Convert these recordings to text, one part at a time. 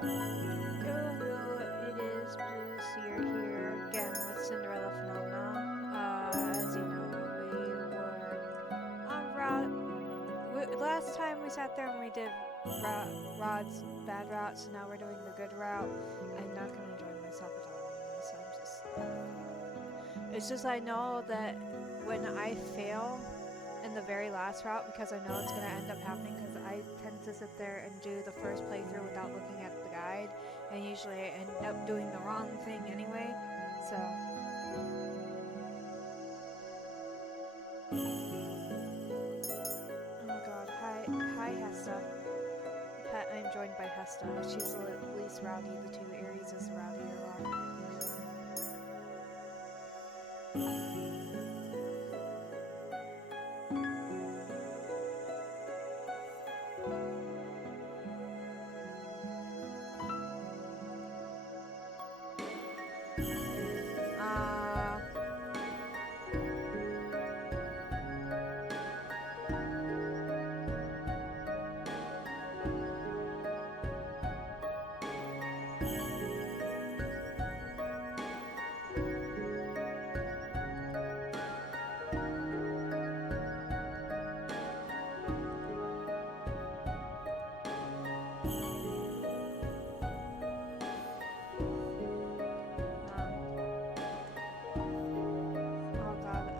Hello, it is Blue Seer here again with Cinderella Phenomenon. As you know, we were on route. Last time we sat there and we did Rod's bad route, so now we're doing the good route. I'm not gonna enjoy myself at all in this. It's just I know that when I fail in the very last route, because I know it's gonna end up happening, because I tend to sit there and do the first playthrough without looking at the guide, and usually I end up doing the wrong thing anyway. So oh god, hi Hesta. I'm joined by Hesta. She's the least rowdy of the two. Aries is the rowdier one.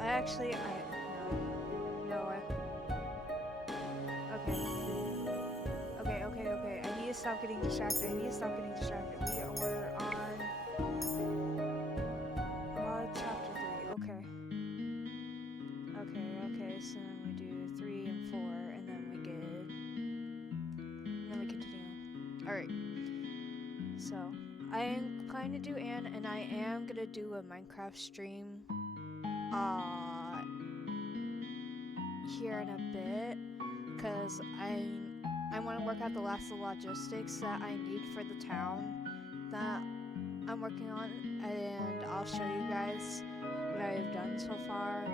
Actually, okay. I need to stop getting distracted. We were on chapter 3. Okay. So then we do 3 and 4, and then we continue. All right. So I am going to do Anne, and I am gonna do a Minecraft stream. Here in a bit, because I want to work out the last logistics that I need for the town that I'm working on, and I'll show you guys what I've done so far.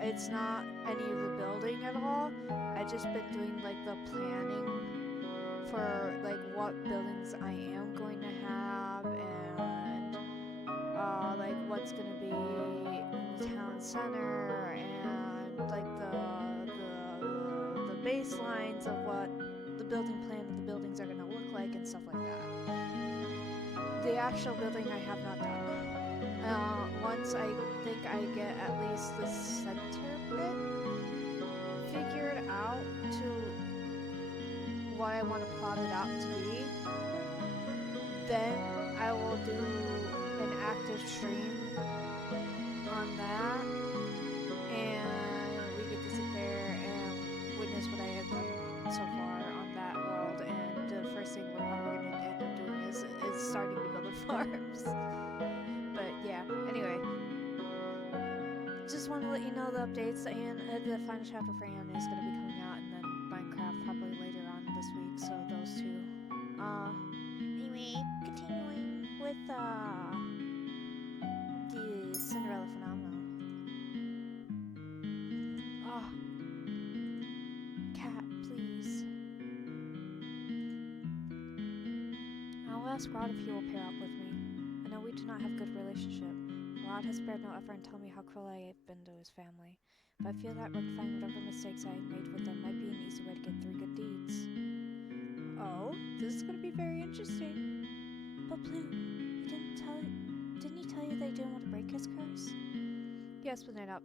It's not any rebuilding at all. I've just been doing like the planning for like what buildings I am going to have, and like what's gonna be in the town center, and like the baselines of what the building plan of the buildings are gonna look like and stuff like that. The actual building I have not done. Once I think I get at least the center bit figured out to what I want to plot it out to be, then I will do an active stream on that, and we get to sit there and witness what I have done so far on that world. And the first thing we're probably going to end up doing is starting to build the farms. But yeah, anyway, just want to let you know the updates, and the final chapter for Anne is going to be coming out, and then Minecraft probably later on this week, so those two. Anyway, continuing with the Cinderella Phenomenon. Cat, please. I'll ask Rod if he will pair up with me. I know we do not have a good relationship. Rod has spared no effort in telling me how cruel I have been to his family, but I feel that rectifying whatever mistakes I made with them might be an easy way to get 3 good deeds. Oh, this is going to be very interesting. But Blue, didn't he tell you they didn't want to break his curse? Yes, but that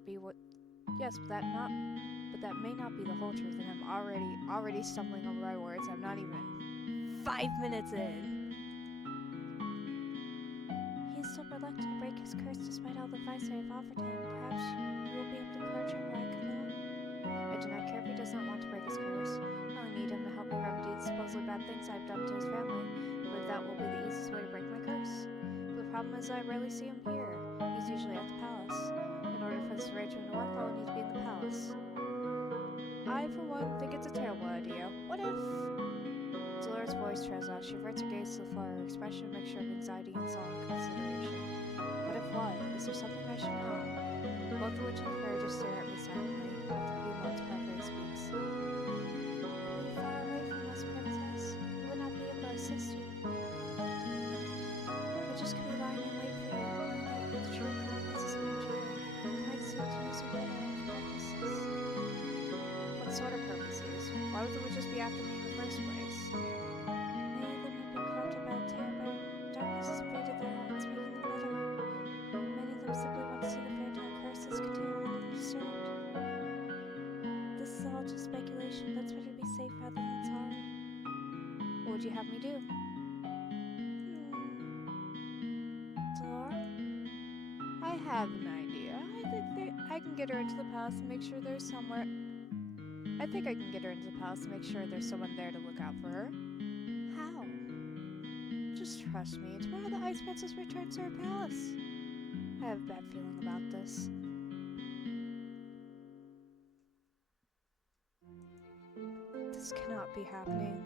may not be the whole truth, and I'm already stumbling over my words. I'm not even 5 minutes in. He is still reluctant to break his curse despite all the advice I have offered him. Perhaps you will be able to encourage him where I could not. I do not care if he does not want to break his curse. I only need him to help me remedy the supposedly bad things I've done to his family. I believe that will be the easiest way to break my curse. But the problem is I rarely see him here. He's usually at the palace. In order for this arrangement to work, I will need to be in the palace. I, for one, think it's a terrible idea. What if... Dolores' voice trails out. She averts her gaze to the floor, her expression a mixture of anxiety and solemn consideration. What if what? Is there something I should know? Both the witch and the fairy just stare at me silently. After a few moments, Parfait speaks. Be far away from us, princess. We will not be able to assist you. What if they would just be after me in the first place? Many of them have been corrupted by terror. Darkness has invaded their hearts, making them bitter. Many of them simply want to see the fairy tale curses continually undisturbed. This is all just speculation, but it's better to be safe rather than sorry. What would you have me do? Delora? I have an idea. I can get her into the palace and make sure there's somewhere. I think I can get her into the palace and make sure there's someone there to look out for her. How? Just trust me. Tomorrow the Ice Princess returns to her palace. I have a bad feeling about this. This cannot be happening.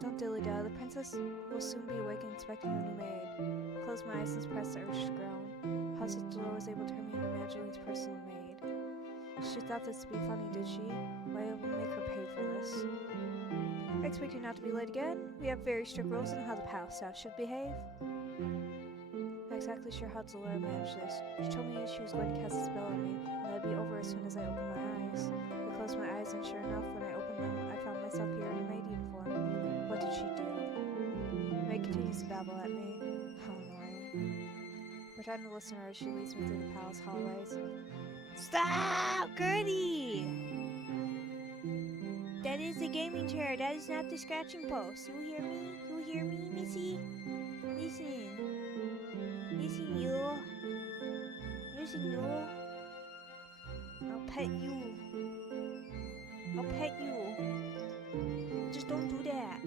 Don't dilly-dally. The princess will soon be awake and expecting her new maid. I closed my eyes and suppressed the urge to groan. How such Delora was able to turn me into Evangeline's personal maid. She thought this to be funny, did she? Why will make her pay for this? I expect you not to be late again. We have very strict rules on how the palace staff should behave. Not exactly sure how Delora managed this. She told me she was going to cast a spell on me, and that would be over as soon as I opened my eyes. I closed my eyes, and sure enough, when I opened them, I found myself here in a maid uniform. What did she do? Maid continues to babble at me. How annoying. Pretend to listen to her as she leads me through the palace hallways. Stop, Gertie! That is the gaming chair. That is not the scratching post. You hear me? You hear me, Missy? Listen. Listen, you. Listen, you. I'll pet you. I'll pet you. Just don't do that.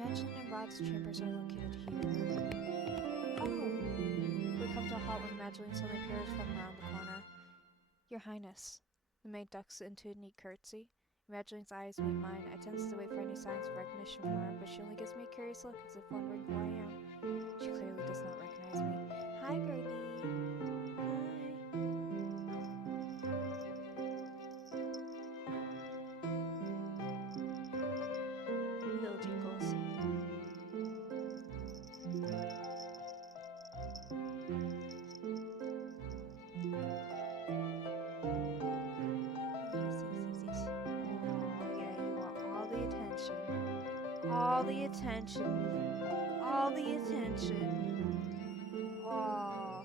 Evangeline and Rod's chambers are located here. Oh! We come to a halt when Evangeline suddenly appears from around the corner. Your Highness. The maid ducks into a neat curtsy. Evangeline's eyes meet mine. I tend to wait for any signs of recognition from her, but she only gives me a curious look as if wondering who I am. She clearly does not recognize me. Hi, Gertie. Hi. Little jingles. All the attention. All the attention. Aww.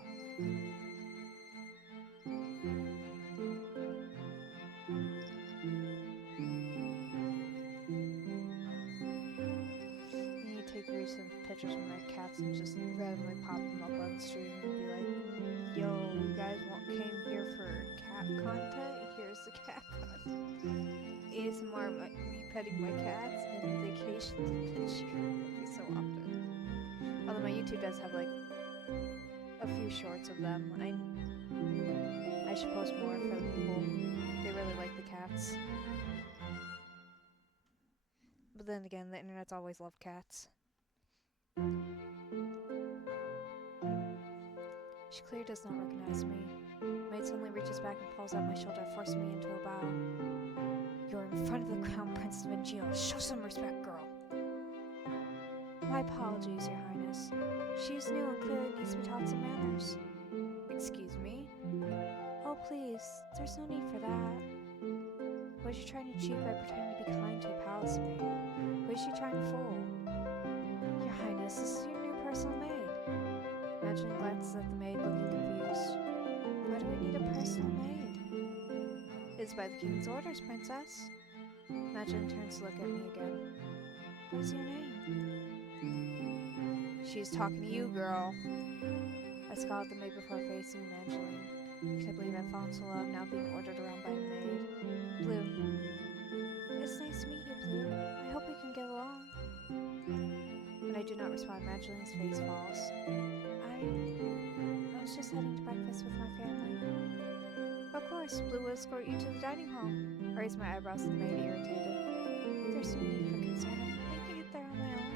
I need to take recent pictures of my cats and just randomly pop them up on the stream and be like, yo, you guys came here for cat content? Here's the cat content. ASMR, me petting my cats, and the occasional picture every so often. Although my YouTube does have like a few shorts of them. I should post more for the people. They really like the cats. But then again, the internet's always loved cats. She clearly does not recognize me. Maid suddenly reaches back and pulls at my shoulder, forcing me into a bow. You're in front of the Crown Prince of Angelo. Show some respect, girl. My apologies, Your Highness. She's new and clearly needs to be taught some manners. Excuse me? Oh, please. There's no need for that. What is she trying to achieve by pretending to be kind to a palace maid? What is she trying to fool? Your Highness, this is your new personal maid. Evangeline glances at the maid, looking confused. Why do we need a personal maid? It's by the king's orders, princess. Evangeline turns to look at me again. What is your name? She's talking to you, girl. I scowled at the maid before facing Evangeline. I can't believe I've fallen so low, now being ordered around by a maid. Blue. It's nice to meet you, Blue. I hope we can get along. When I do not respond, Evangeline's face falls. I was just heading to breakfast with my family. Of course, Blue will escort you to the dining hall. I raised my eyebrows and the maid irritated. There's no need for concern. I can get there on my own.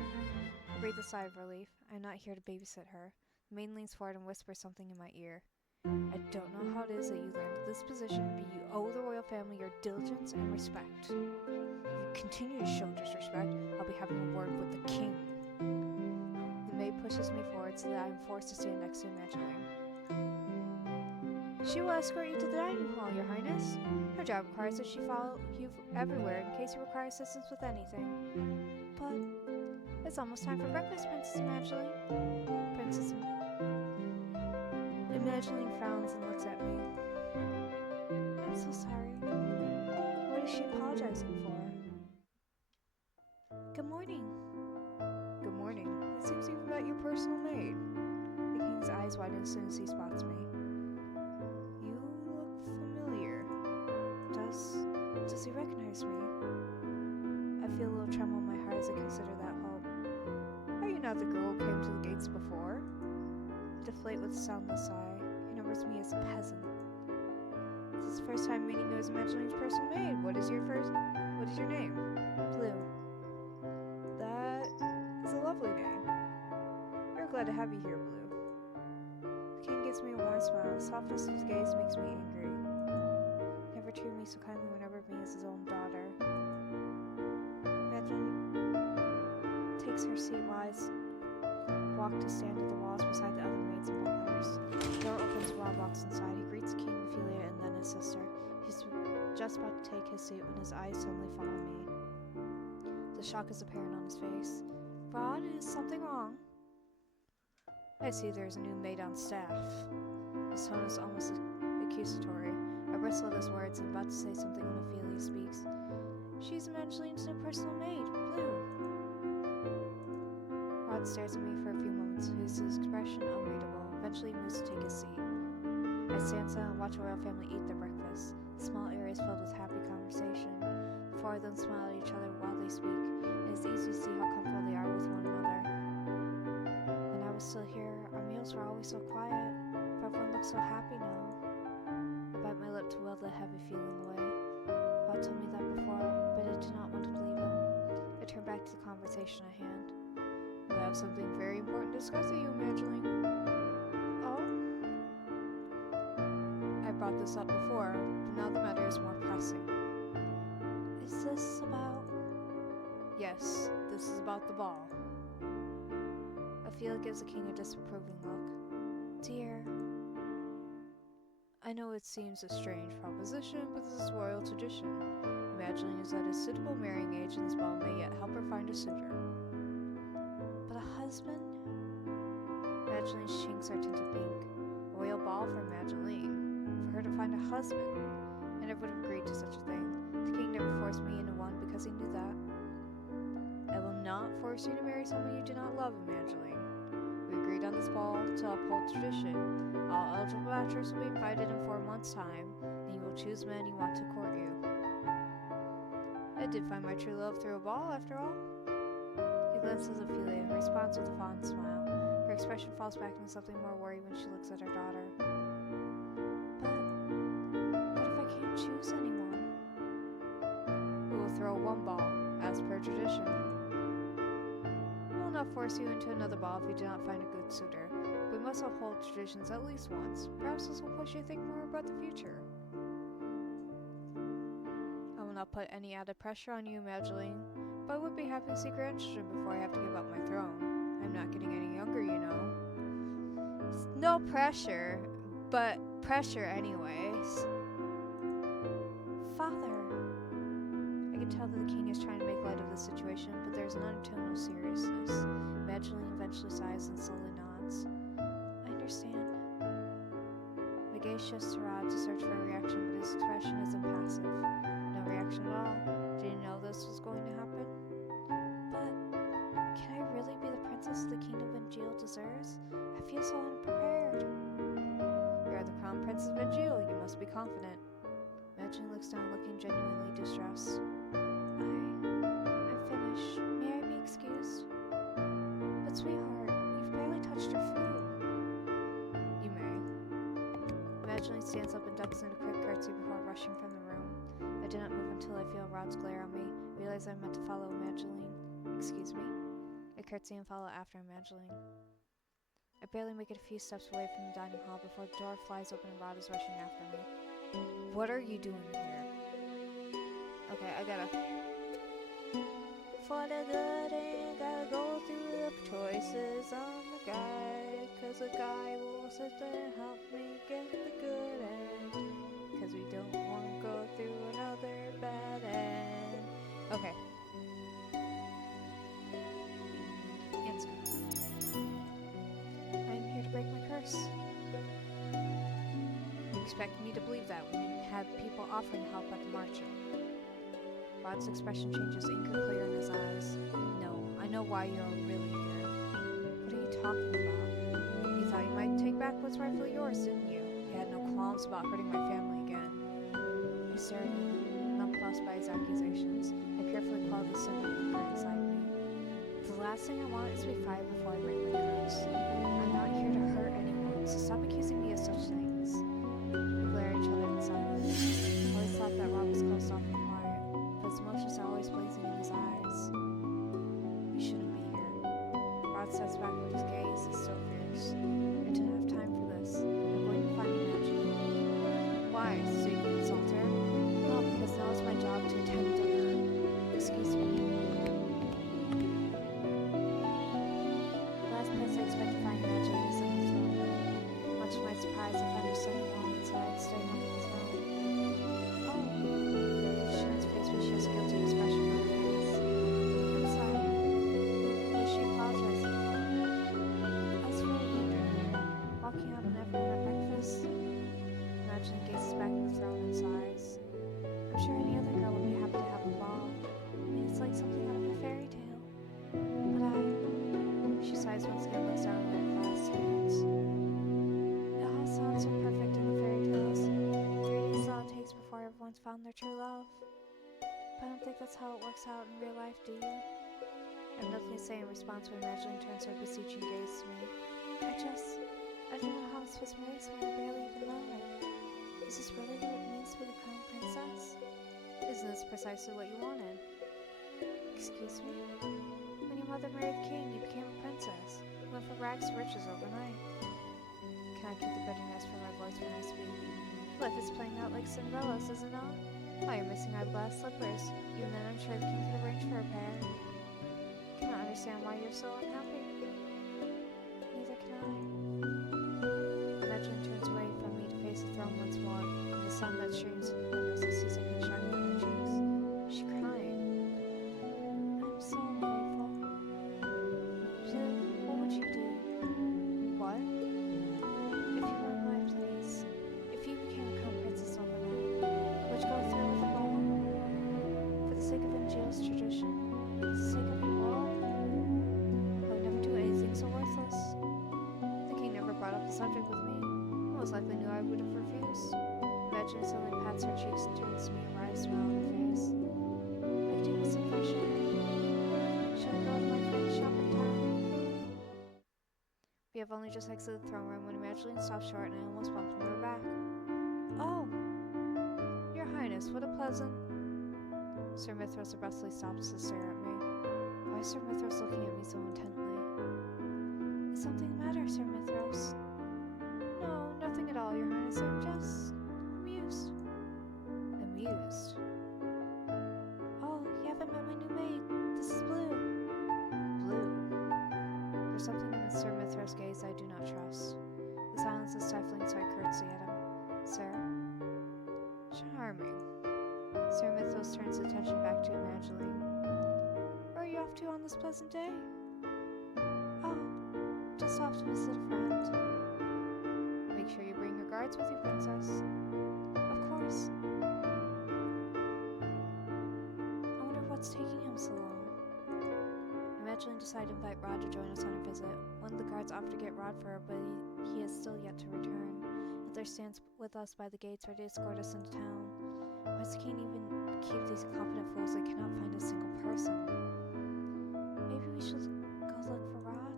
I breathed a sigh of relief. I'm not here to babysit her. The maid leans forward and whispers something in my ear. I don't know how it is that you landed this position, but you owe the royal family your diligence and respect. If you continue to show disrespect, I'll be having a word with the king. The maid pushes me forward so that I'm forced to stand next to Evangeline. She will escort you to the dining hall, Your Highness. Her job requires that she follow you everywhere in case you require assistance with anything. But it's almost time for breakfast, Princess Imagining. Princess Imagining frowns and looks at me. I'm so sorry. What is she apologizing for? Good morning. Good morning. It seems you've met your personal maid. The king's eyes widen as soon as he spots me. You look familiar. Does he recognize me? I feel a little tremble in my heart as I consider that hope. Are you not the girl who came to the gates before? I deflate with a soundless sigh. He numbers me as a peasant. This is the first time meeting you as Imagining's personal maid. What is your name? Blue. That is a lovely name. We're glad to have you here, Blue. The king gives me a warm smile. The softness of his gaze makes me angry. He never treated me so kindly when ever me as his own daughter. Imagining takes her seat while I walk to stand at the walls beside the other maids and butlers. The door opens while Rob walks inside. He greets King Ophelia and then his sister. He's just about to take his seat when his eyes suddenly fall on me. The shock is apparent on his face. Rod, is something wrong? I see there's a new maid on staff. His tone is almost accusatory. I bristle at his words and about to say something when Ophelia speaks. She's Imaginine's new personal maid, Blue. Rod stares at me for a few moments, his expression unreadable. Eventually he moves to take his seat. I stand still and watch the royal family eat their breakfast. The small area is filled with happy conversation. The four of them smile at each other while they speak, and it's easy to see how comfortable they are with one another. When I was still here, our meals were always so quiet, but everyone looks so happy now. I bite my lip to will the heavy feeling away. Rod told me that before, but I did not want to believe him. I turned back to the conversation at hand. We have something very important to discuss with you, Imagining. Oh? I brought this up before, but now the matter is more pressing. Is this about... Yes, this is about the ball. Ophelia gives the king a disapproving look. Dear... I know it seems a strange proposition, but this is royal tradition. Imagining is at a suitable marrying age and this ball may yet help her find a suitor. But a husband? Imaginine's cheeks are tinted pink. A royal ball for Imagining. For her to find a husband. I never would have agreed to such a thing. The king never forced me into one because he knew that. I will not force you to marry someone you do not love, Imagining. We agreed on this ball to uphold tradition. All eligible bachelors will be invited in 4 months' time, and you will choose men you want to court you. I did find my true love through a ball, after all. He glances at Ophelia, who responds with a fond smile. Her expression falls back into something more worried when she looks at her daughter. But if I can't choose anyone? We will throw one ball, as per tradition. We will not force you into another ball if you do not find a good suitor. We must uphold traditions at least once. Perhaps this will push you to think more about the future. I will not put any added pressure on you, Imagining, but I would be happy to see grandchildren before I have to give up my throne. I'm not getting any younger, you know. It's no pressure, but pressure anyways. Father! I can tell that the king is trying to make light of the situation, but there's an undertone of seriousness. Imagining eventually sighs and slowly nods. I understand. My gaze shifts to Rod to search for a reaction, but his expression is impassive. No reaction at all. Did he know this was going to happen? But can I really be the princess the kingdom of Benjil deserves? I feel so unprepared. You are the crown princess of Benjil. You must be confident. Imagining looks down, looking genuinely distressed. I'm finished. May I be excused? But sweetheart, you've barely touched your food. You may. Imagining stands up and ducks in a quick curtsy before rushing from the room. I do not move until I feel Rod's glare on me. I realize I'm meant to follow Imagining. Excuse me? I curtsy and follow after Imagining. I barely make it a few steps away from the dining hall before the door flies open and Rod is rushing after me. What are you doing here? Okay, I gotta... For the good ain't gotta go through the choices on the guide. 'cause a guy will sit there and help me get the good end. 'Cause we don't want to go through another bad end. Okay. Answer. I'm here to break my curse. You expect me to believe that when you had people offering help at the marching? Rod's expression changes ink and clear in his eyes. No, I know why you're really here. What are you talking about? You thought you might take back what's rightfully yours, didn't you? You had no qualms about hurting my family again. I stared at him, nonplussed by his accusations. I carefully quelled the sudden anger inside me. The last thing I want is to be fired before I break my curse. I'm not here to hurt anyone, so stop accusing me of such things. We glare at each other in silence. I always thought that Rod was closed off and quiet, but his emotions are always blazing in his eyes. You shouldn't be here. Rod steps back with his gaze is so fierce. I don't have time for this. I'm going to find Imagine. Why? So you can insult her? No, because now it's my job to attend to her. Excuse me. The last place I expect to find Imagine is on the throne. Much to my surprise, I find her standing along inside, staring up at the throne. Oh. She turns face when she has a guilty expression on her face. I'm sorry. Was she apologizing for? I was very wondering. Walking out and everyone at breakfast. Imagine gazes back at the throne and sighs. I'm sure any other girl would be happy to have a ball. I mean, it's like something out of a fairy tale. But she sighs once again, looks down at her clasped hands. It all sounds so perfect in the fairy tales. 3 days is all it takes before everyone's found their true love. But I don't think that's how it works out in real life, do you? I have nothing to say in response when Imagine turns her beseeching gaze to me. I don't know how I'm supposed to marry someone I barely even know. Is this really what it means to be the crown princess? Isn't this precisely what you wanted? Excuse me? When your mother married the king, you became a princess. You went from rags to riches overnight. Can I keep the bitterness from my voice when I speak? Life is playing out like Cinderella's, is it not? Why, you're missing eyeglass slippers. Even then, I'm sure the king could arrange for a pair. Cannot understand why you're so unhappy. Neither can I. Imagine turns away from me to face the throne once more, and the sun that streams from the windows I see something shining on her cheeks. She's crying. I'm so ungrateful. Blue, what would you do? What? If you were in my place, if you became a crown princess overnight, would you go through with the ball? For the sake of Angel's tradition? For the sake of your world? I would never do anything so worthless. The king never brought up the subject with me. Most likely knew I would have refused. Imagine suddenly pats her cheeks and turns to me, a wry smile on her face. I could do with some fresh air. Should I go with my friend shop in town? We have only just exited the throne room when Evangeline stopped short and I almost bumped into her back. Oh! Your Highness, what a pleasant... Sir Mithras abruptly stops to stare at me. Why is Sir Mithras looking at me so intently? Is something the matter, Sir Mithras? No, nothing at all, Your Highness. I'm just... amused. Amused? Oh, you haven't met my new maid. This is Blue. Blue? There's something in Sir Mithras' gaze I do not trust. The silence is stifling, so I curtsy at him. Sir? Charming. Sir Mithras turns his attention back to Evangeline. Where are you off to on this pleasant day? Oh, just off to visit a friend. Make sure you bring your guards with you, princess. Of course. I wonder what's taking him so long. Evangeline decided to invite Rod to join us on her visit. One of the guards offered to get Rod for her, but he has still yet to return. Another stands with us by the gates, ready to escort us into town. Why does the king even keep these incompetent fools that cannot find a single person? Maybe we should go look for Rod?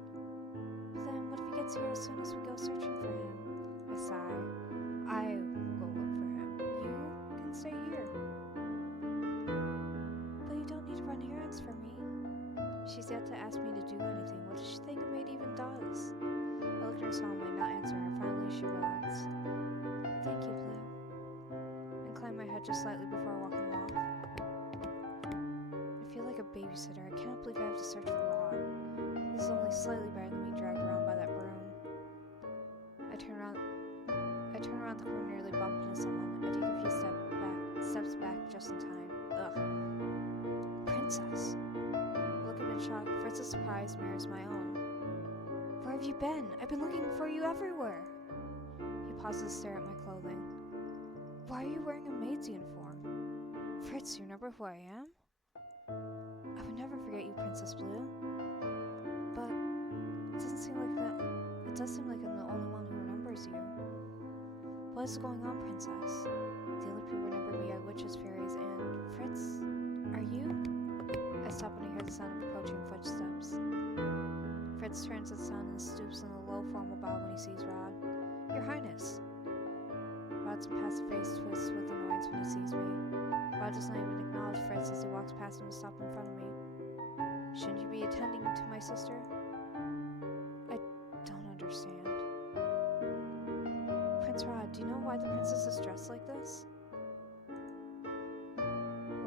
But then, what if he gets here as soon as we go searching for him? I sigh. I will go look for him. You can stay here. But you don't need to run errands for me. She's yet to ask me to do anything. What does she think a maid even does? I looked at her solemnly, not answering her. Finally, she relaxed. Thank you, Blue. Inclined my head just slightly before walking off. I feel like a babysitter. I cannot believe I have to search for Rod. This is only slightly better than being dragged around by that broom. princess. Look at him in shock. Fritz's surprise mirrors my own. Where have you been? I've been looking for you everywhere. He pauses to stare at my clothing. Why are you wearing a maid's uniform? Fritz, you remember who I am? I would never forget you, Princess Blue. But it does seem like I'm the only one who remembers you. What is going on, Princess? The other people remember me as witches, fairies, and Fritz, are you? I stop when I hear the sound of approaching footsteps. Fritz turns his son and stoops in a low formal bow when he sees Rod. Your Highness. Rod's impassive face twists with annoyance when he sees me. Rod does not even acknowledge Fritz as he walks past him and stops in front of me. Shouldn't you be attending to my sister? I don't understand. Prince Rod, do you know why the princess is dressed like this?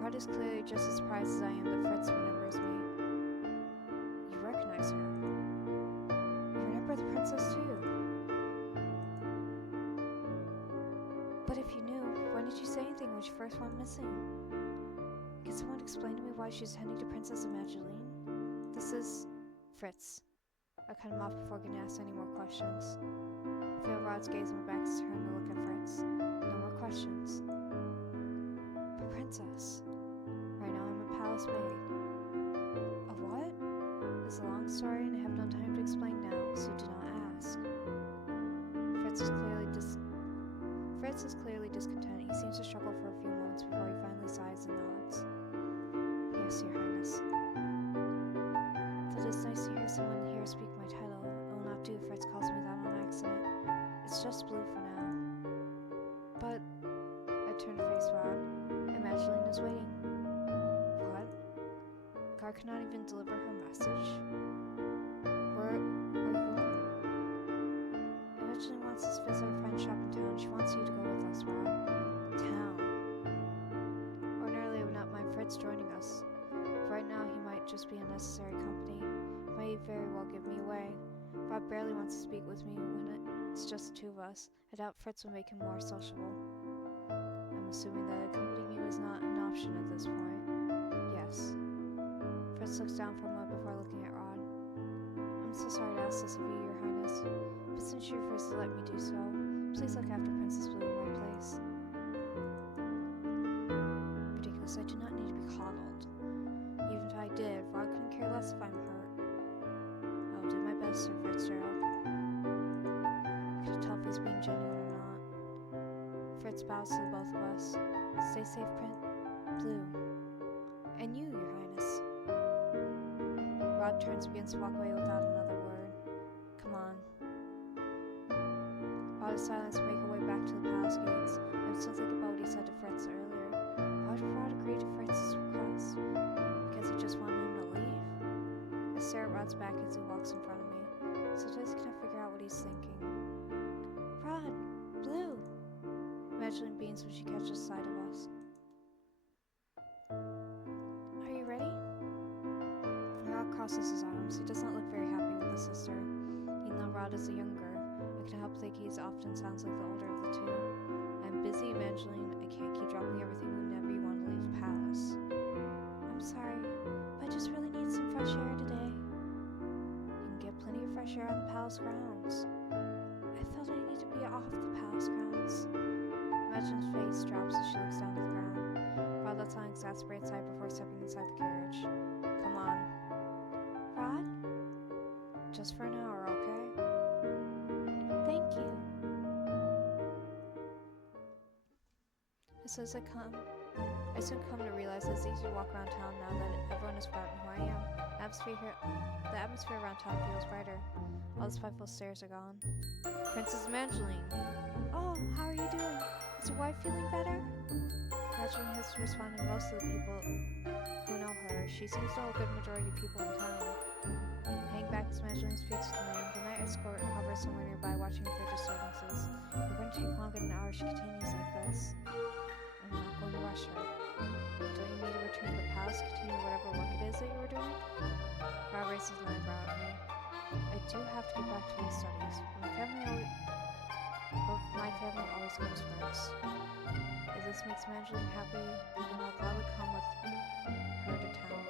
Rod is clearly just as surprised as I am that Fritz remembers me. You recognize her. You remember the princess too. But if you knew, why did you say anything when she first went missing? Can someone explain to me why she's tending to Princess Evangeline? This is Fritz. I cut him off before getting asked any more questions. I feel Rod's gaze on my back is turned to look at Fritz. No more questions. But Princess, right now I'm a palace maid. A what? It's a long story and I have no time to explain now, so do not ask. Fritz is clearly discontent. He seems to struggle for a few moments before he finally sighs and nods. Yes, Your Highness. Though it is nice to hear someone here speak my title, it will not do if Fritz calls me that on accident. It's just Blue for now. But I turn to face Rod. Evangeline is waiting. What? Guard cannot even deliver her message? Where are you going? Evangeline wants us to visit her friend's shop in town. She wants you to go with us, Rod. Town. Ordinarily, I would not mind Fritz joining us. Right now, he might just be unnecessary company. He might very well give me away. Rod barely wants to speak with me when it's just the two of us. I doubt Fritz will make him more sociable. I'm assuming that accompanying you is not an option at this point. Yes. Fritz looks down for a moment before looking at Rod. I'm so sorry to ask this of you, Your Highness, but since you refuse to let me do so, please look after Princess Blue in my place. Ridiculous, I do not need to be coddled. Even if I did, Rod couldn't care less if I'm hurt. I will do my best, Sir Fitzgerald. I couldn't tell if he's being genuine or not. Fritz bows to the both of us. Stay safe, Blue. And you, Your Highness. Rod turns and begins to walk away without another word. Come on. Out of silence, we make our way back to the palace gates. I'm still thinking about what he said to Fritz earlier. Why would Rod agree to Fritz's request? Because he just wanted him to leave? I stare at Rod's back as he walks in front of me. Sometimes I cannot figure out what he's thinking. Rod! Blue! Evangeline beams when she catches sight of us. Are you ready? Rod crosses his arms. He does not look very happy with his sister. Even though Rod is the younger, I can help think he often sounds like the older of the two. I'm busy, Evangeline. I can't keep dropping everything whenever you want to leave the palace. I'm sorry, but I just really need some fresh air today. You can get plenty of fresh air on the palace grounds. I felt I need to be off the palace grounds. Imaginine's face drops as she looks down to the ground. Rod lets out an exasperated sigh before stepping inside the carriage. Come on. Rod? Just for an hour, okay? Thank you. I soon come to realize that it's easy to walk around town now that everyone has forgotten who I am. The atmosphere around town feels brighter. All the spiteful stares are gone. Princess Evangeline! Oh, how are you doing? Is your wife feeling better? Evangeline has responded to most of the people who know her. She seems to know a good majority of people in town. Hanging back as Evangeline speaks to me, the night escort hovers somewhere nearby watching for disturbances. We're going to take longer than an hour if she continues like this. I'm not going to rush her. Don't you need to return to the palace to continue whatever work it is that you were doing? Rod raises an eyebrow at me. I do have to get back to my studies. My family always comes first. If this makes Evangeline happy, then I'll gladly come with her to town.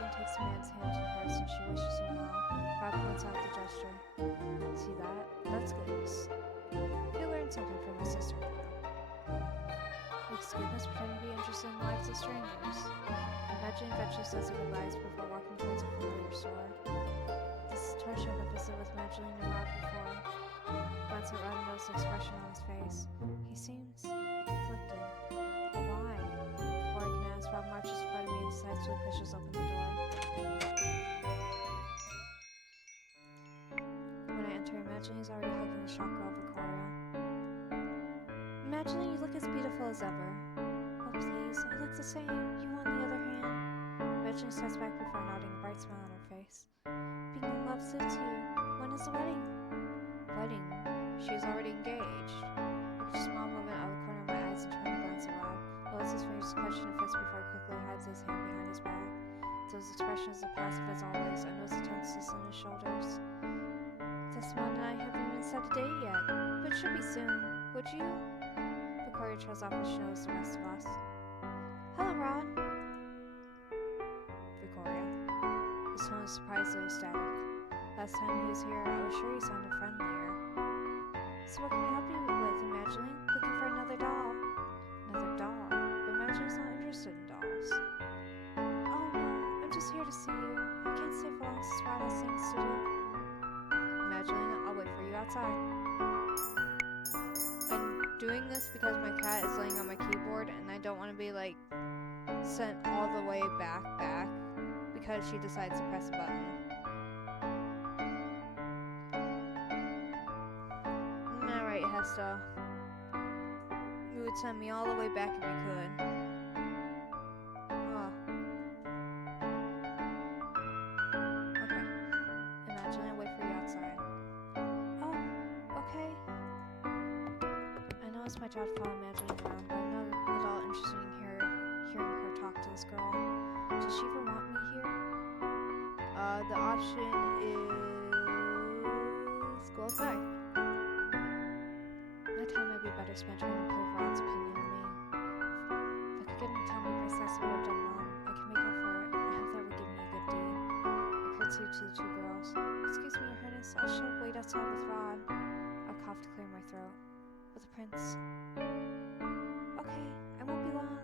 Evangeline takes the man's hand in hers and she wishes him well. Rod points out the gesture. See that? That's good news. You learned something from my sister now. Makes goodness pretend to be interested in the lives of strangers. Evangeline eventually says her goodbyes before walking towards a familiar store. This is toy shop I visited with Evangeline and Rod before. Glance at Rod and notice the expression on his face. He seems conflicted. But why? Before I can ask, Rod marches in front of me and decisively pushes open the door. When I enter, Evangeline is already hugging the shock girl, Victoria. Evangeline, you look as beautiful as ever. Oh please, I look the same. You on the other hand. Evangeline steps back before nodding, a bright smile on her face. Being in love suits you. When is the wedding? Wedding? She's already engaged. I catch a small movement out of the corner of my eyes and turn to glance at Rod. Holds his fingers clenched in a fist before he quickly hides his hand behind his back. So his expression is as passive as always. I notice the tenseness in his shoulders. Desmond and I haven't even set a date yet, but it should be soon. Would you? Victoria trails off as she knows the rest of us. Hello, Rod. Victoria. His tone is surprisingly static. Last time he was here, I was sure he sounded friendlier. So what can I help you with, Evangeline? Looking for another doll. Another doll? But Evangeline's not interested in dolls. Oh no, I'm just here to see you. I can't stay for long since Rod has things to do. Evangeline, I'll wait for you outside. I'm doing this because my cat is laying on my keyboard and I don't want to be like sent all the way back because she decides to press a button. Alright, Hesta. You would send me all the way back if you could. Oh. Okay. Evangeline, I'll wait for you outside. Oh, okay. I know it's my job to follow Evangeline around, but I'm not at all interested in hearing her talk to this girl. Does she even want me here? The option is go outside. My time might be better spent trying to improve Rod's opinion of me. If I could get him to tell me precisely what I've done wrong, I can make up for it. I hope that would give me a good deed. I curtsied to the two girls. Excuse me, Your Highness, I shall wait outside with Rod. I coughed to clear my throat. With the prince. Okay, I won't be long.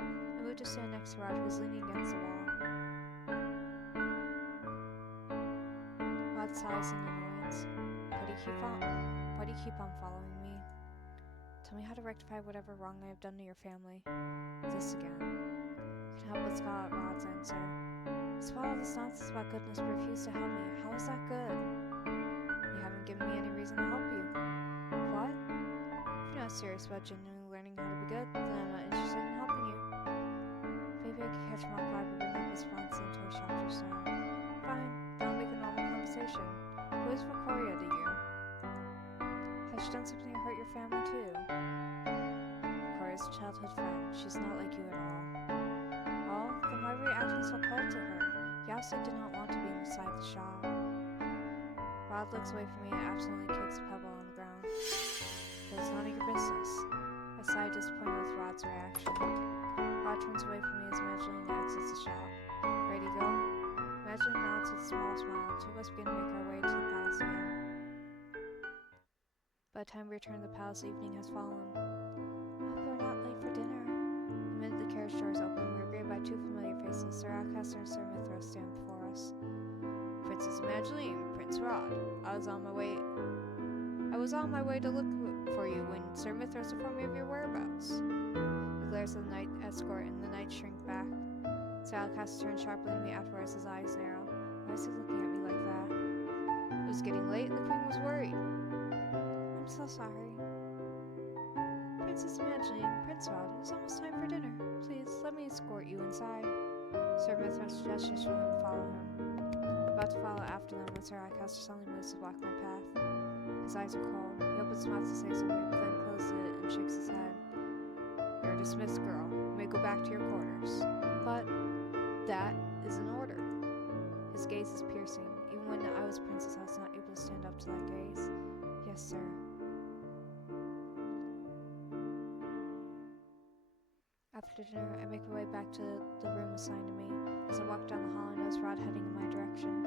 I moved to stand next to Rod, who was leaning against the wall. Rod sighs in annoyance. Why do you keep on following me? Tell me how to rectify whatever wrong I have done to your family. This again. I can help but scowl at Rod's answer. You spout all this nonsense about goodness but refuse to help me. How is that good? You haven't given me any reason to help you. What? If you're not serious about genuinely learning how to be good, then I'm not interested in helping you. Maybe I could catch him off guard but bring up his wants and toy shop just now. Fine, then I'll make a normal conversation. Who is Victoria to you? Has she done something to hurt your family too? Victoria's a childhood friend. She's not like you at all. Oh, then why were you acting so cold to her? You obviously did not want to be inside the shop. Rod looks away from me and absently kicks a pebble on the ground. But it's none of your business. I sigh, disappointed with Rod's reaction. Rod turns away from me as Evangeline exits the shop. Ready to go? Evangeline nods with a small smile. Two of us begin to make our way to the palace again. By the time we return to the palace, evening has fallen. I hope we're not late for dinner. The minute the carriage doors open, we are greeted by two familiar faces. Sir Alcaster and Sir Mithras stand before us. Princess Evangeline, Prince Rod. I was on my way to look for you when Sir Mithras informed me of your whereabouts. He glares at the knight escort and the knights shrink back. Sir Alcaster turns sharply to me afterwards, his eyes narrow. Why is he looking at me like that? It was getting late and the queen was worried. I'm so sorry. Princess Evangeline, Prince Rod, it is almost time for dinner. Please, let me escort you inside. Sir Mithras gestures for them to follow him. About to follow after them when Sir Alcaster suddenly moves to block my path. His eyes are cold. He opens his mouth to say something, but then closes it and shakes his head. You're dismissed, girl. You may go back to your quarters. But that is an order. His gaze is piercing. Even when I was a princess, I was not able to stand up to that gaze. Yes, sir. after dinner, I make my way back to the room assigned to me. As I walk down the hall, I notice Rod heading in my direction.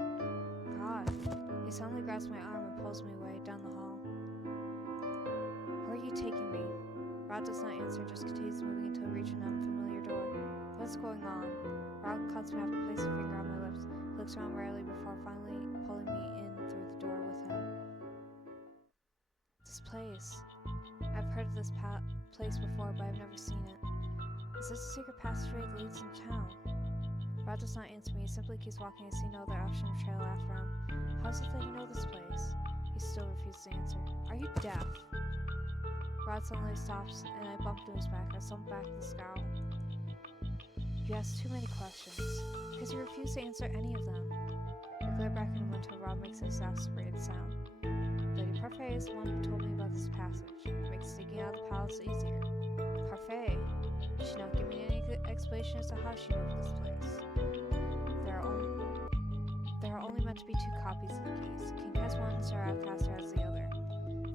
Rod! He suddenly grabs my arm and pulls me away down the hall. Where are you taking me? Rod does not answer, just continues moving until we reach an unfamiliar door. What's going on? Rod cuts me off and places a finger on my lips. He looks around warily before finally pulling me in through the door with him. This place. I've heard of this place before, but I've never seen it. Is this a secret passageway that leads into town? Rod does not answer me. He simply keeps walking. I see no other option to trail after him. How is it that you know this place? He still refuses to answer. Are you deaf? Rod suddenly stops, and I bump into his back. I slump back with a scowl. You ask too many questions, because you refuse to answer any of them. I glare back at him until Rod makes an exasperated sound. Lady Parfait is the one who told me about this passage. It makes sneaking out of the palace easier. Parfait? She not give me any explanation as to how she knows this place. There are only meant to be 2 copies of the keys. The king has one, and Sir Alcaster has the other.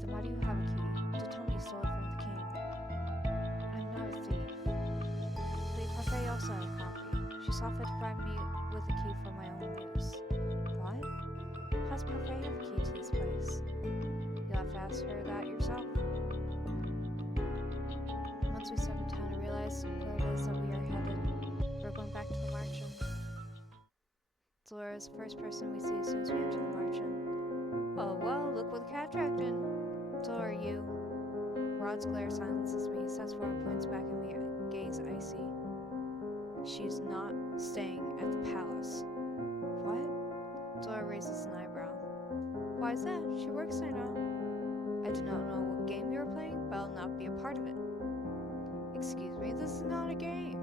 Then why do you have a key? To tell me you stole it from the king. I'm not a thief. Lady Parfait also had a copy. She saw fit to provide me with a key for my own use. What? How does Parfait have a key to this place? You'll have to ask her that yourself. Once we step in town, I realize where it is that we are headed. We're going back to the Marchen. Delora is the first person we see as soon as we enter the Marchen. Oh well, look what the cat dragged in. Delora, you. Rod's glare silences me. He steps forward and points back at me, gaze icy. She's not staying at the palace. What? Delora raises an eyebrow. Why is that? She works there now. I do not know what game you are playing, but I'll not be a part of it. Excuse me, this is not a game.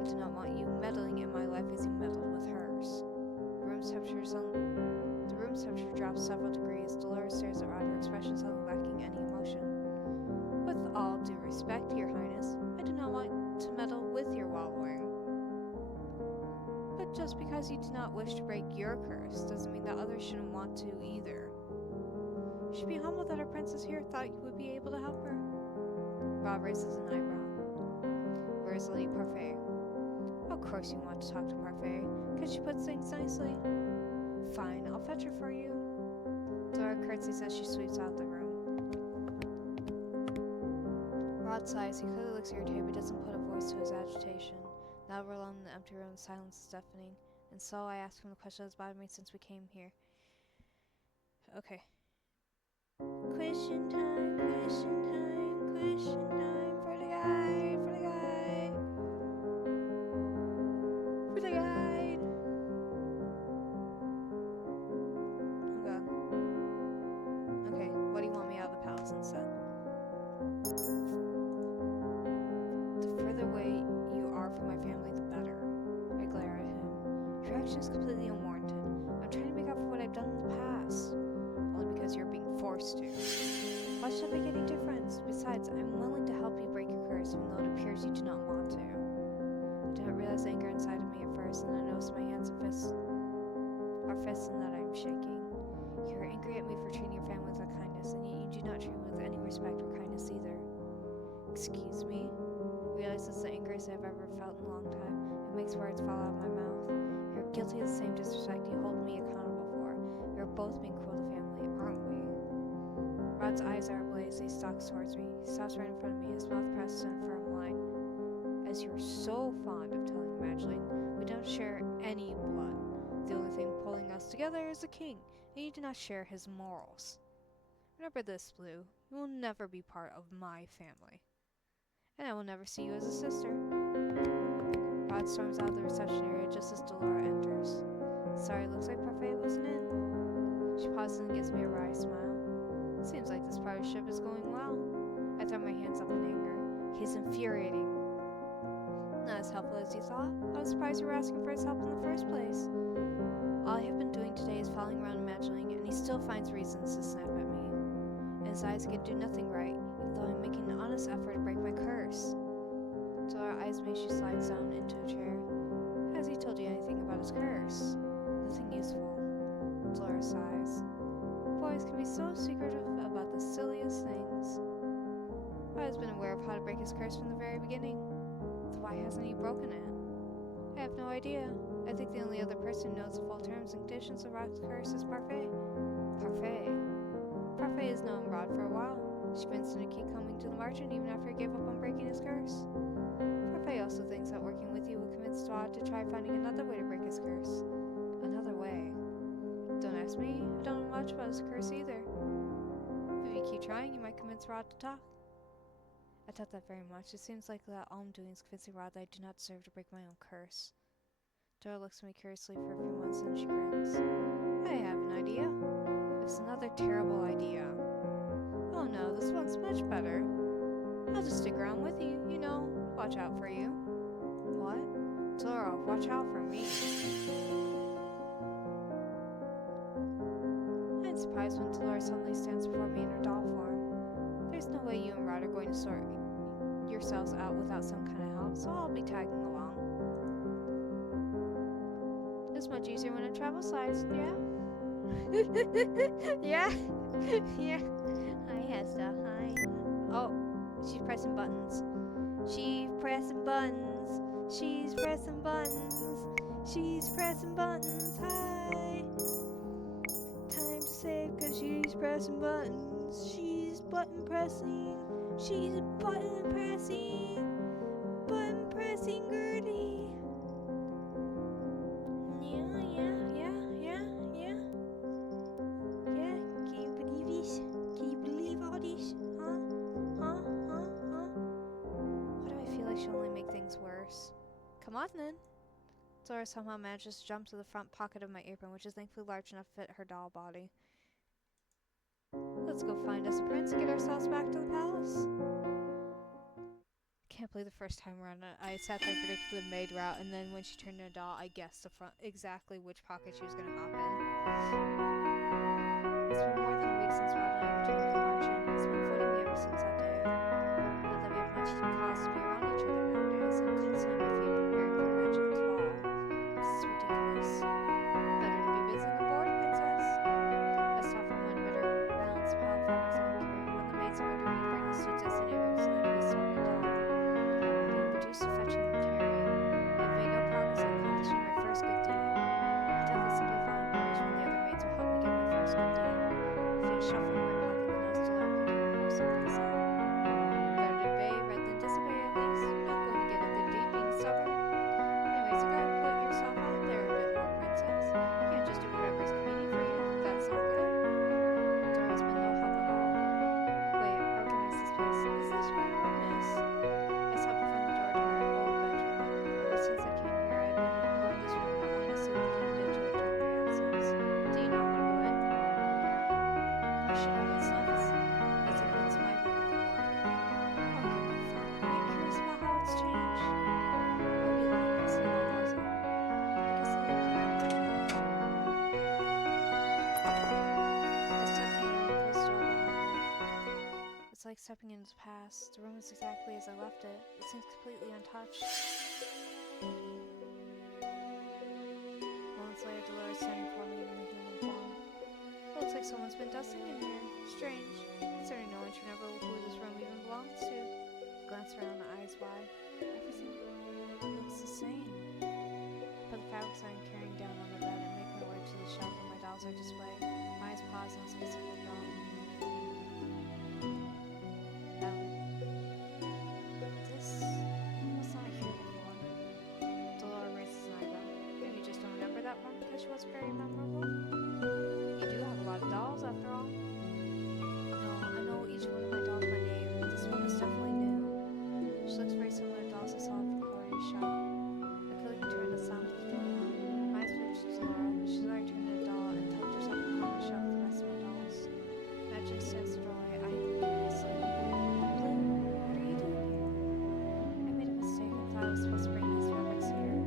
I do not want you meddling in my life as you meddled with hers. The room's temperature drops several degrees. Dolores stares at Rod, her expression suddenly lacking any emotion. With all due respect, Your Highness, I do not want to meddle with your wallowing. But just because you do not wish to break your curse doesn't mean that others shouldn't want to either. You should be humbled that our princess here thought you would be able to help her. Rod raises an eyebrow. Where is Lady Parfait? Of course you want to talk to Parfait, because she puts things nicely. Fine, I'll fetch her for you. Dora curtsies as she sweeps out the room. Rod sighs. He clearly looks irritated, but doesn't put a voice to his agitation. Now we're alone in the empty room, silence is deafening. And so I ask him the question that's bothered me since we came here. Okay. Question time for the guide, for the guide. Okay, what do you want me out of the palace instead? The further away you are from my family, the better. I glare at him. Your action is completely unwarranted. I'm trying to make up for what I've done in the past. Only because you're being forced to. Why should it make any difference? Besides, I'm willing to help you break your curse, even though it appears you do not want to. I did not realize the anger inside of me at first, and then I noticed my hands and fists and that I'm shaking. You are angry at me for treating your family with kindness, and yet you do not treat me with any respect or kindness either. Excuse me? I realize it's the angriest I've ever felt in a long time. It makes words fall out of my mouth. You're guilty of the same disrespect you hold me accountable for. We are both being cruel to family, aren't we? Rod's eyes are ablaze. He stalks towards me. He stops right in front of me, his mouth pressed in a firm line. As you're so fond of telling Magdalene, we don't share any blood. The only thing pulling us together is the king, and you do not share his morals. Remember this, Blue. You will never be part of my family. And I will never see you as a sister. Rod storms out of the reception area just as Delora enters. Sorry, looks like Parfait wasn't in. She pauses and gives me a wry smile. Seems like this partnership is going well. I throw my hands up in anger. He's infuriating. Not as helpful as you thought. I was surprised you were asking for his help in the first place. All I have been doing today is following around imagining, and he still finds reasons to snap at me. In his eyes, I can do nothing right, even though I'm making an honest effort to break my curse. Delora eyes me as she slides down into a chair. Has he told you anything about his curse? Nothing useful. Delora sighs. Boys can be so secretive about the silliest things. I has been aware of how to break his curse from the very beginning. why hasn't he broken it? I have no idea. I think the only other person who knows the full terms and conditions of Rod's curse is Parfait. Parfait? Parfait has known Rod for a while. She convinced him to keep coming to the margin even after he gave up on breaking his curse. Parfait also thinks that working with you will convince Rod to try finding another way to break his curse. Another way? Don't ask me. I don't know much about his curse either. If you keep trying, you might convince Rod to talk. I doubt that very much. It seems like that all I'm doing is convincing Rod that I do not deserve to break my own curse. Dora looks at me curiously for a few months and she grins. I have an idea. It's another terrible idea. Oh no, this one's much better. I'll just stick around with you, you know, watch out for you. What? Dora, watch out for me. I'm surprised when Dolores suddenly stands before me in her doll form. There's no way you and Rod are going to sort yourselves out without some kind of help, so I'll be tagging along. It's much easier when it travels size, yeah? Yeah? Yeah. Hi, Hester, hi. Oh, she's pressing buttons. She's pressing buttons. She's pressing buttons. She's pressing buttons, hi. Time to save cause she's pressing buttons. She's button pressing. She's button pressing. Button pressing girly. Come on then. Dora somehow manages to jump to the front pocket of my apron, which is thankfully large enough to fit her doll body. Let's go find us a prince and get ourselves back to the palace. Can't believe the first time around I sat there and predicted the maid route, and then when she turned into a doll, I guessed the front exactly which pocket she was going to hop in. It's been more than a week since Rod and I returned from marching. He's been avoiding me ever since that day. Not that we have much cause to be around each other nowadays. I'm constantly on my feet preparing for Reginald's ball. This is ridiculous. Better to be busy than bored, princess. I stopped for a moment, better balance the pile of fabrics I'm carrying when the maids ordered me to bring the suits as sitting rooms so they could be sorted down. Being reduced to fetching and carrying. I've made no progress in accomplishing my first good deed. I doubt that simply following orders from the other maids will help me get my first good deed. I finished shuffling in my pocket and noticed Dolores picking her horse someplace out. Better to obey rather than disobey at least. You're not going to get a good deed being stubborn. Anyways, you gotta put yourself out there a bit more, princess. You can't just do whatever is convenient for you. That's not good. Dora's been no help at all. Wait, organize this place. Is this where your room is? I stopped in front of the door to my old bedroom. Ever since I came here, I've been ignoring this room, not wanting to see what the king did to it during my absence. Do you not want to go in? Why should I? It's not as if it's my room anymore. Oh, you're no fun. I'm curious about how it's changed. I would be lying if I said I wasn't. I guess a little bit. I stepped in and closed the door behind me. It's like stepping into the past. The room is exactly as I left it. It seems completely untouched. Moments later, Dolores standing before me in the human form. It looks like someone's been dusting in here. Strange. Considering no one should remember who this room even belongs to. Glance around, eyes wide. Everything looks the same. Put the fabrics I'm carrying down on the bed and make my way to the shelf where my dolls are displayed. My eyes pause on a specific doll. This was not here before. Dolores raises an eyebrow. Maybe you just don't remember that one because she wasn't very memorable? You do have a lot of dolls after all. No, I know each one of my dolls by name, but this one is definitely new. She looks very similar to dolls I saw at Victoria's shop. I quickly turned the sound of the door on. My eyes moved to Laura. She's already turned into a doll and tucked herself behind the shelf with the rest of my dolls. Magic stands the doorway, eyeing me curiously. Blue, what are you doing here? I made a mistake and thought I was supposed to bring these fabrics here.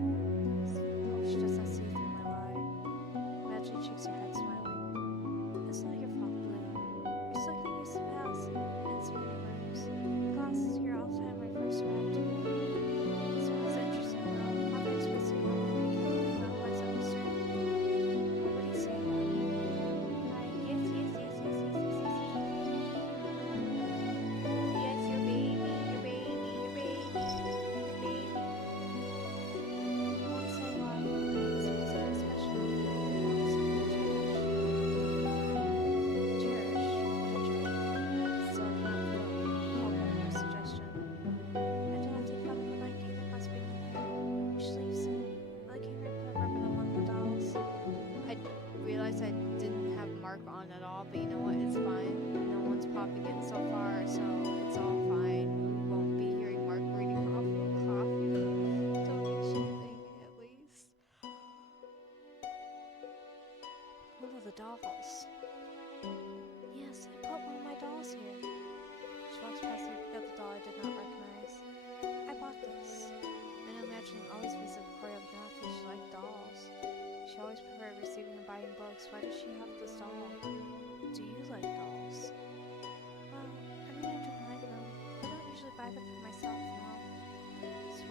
Oh, she does not see through my lie. Magic shakes her head, smiling. It's not your fault, Blue. You're still getting used to the past and smarter rooms. The class is here all the time when I first arrived here.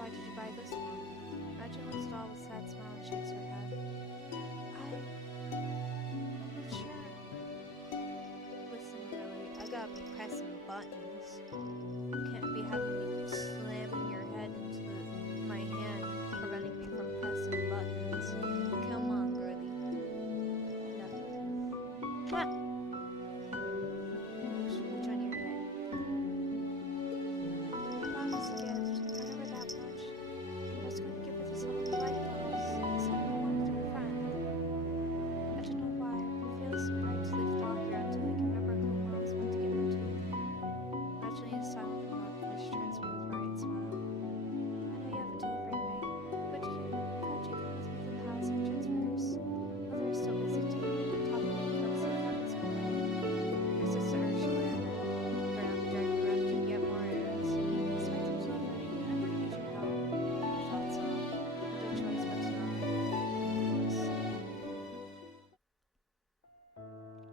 why did you buy this one? Imagine looks at all with a sad smile and shakes her head. I'm not sure. Listen, Lily, I gotta be pressing buttons. Can't be having you slamming your head into my hand, preventing me from pressing buttons. Come on, girlie. No. Ah! Which on your head? Mom's gift. I remember that much. I was going to give her this little light dolls. So I wanted to be a friend. I don't know why. I feel this pride to leave thought here until I can remember who I was meant to give it to. Naturally, is silent for a moment before she turns to me with a bright smile. I know you have a delivery mate, but could you come with me to the palace and transfers? Well, they're so busy taking the top of the books and cabinets away. Your sister Ursula Graham dragged around to get more errands. Despite the delivery, I might need your help. I thought so. No choice but to nod.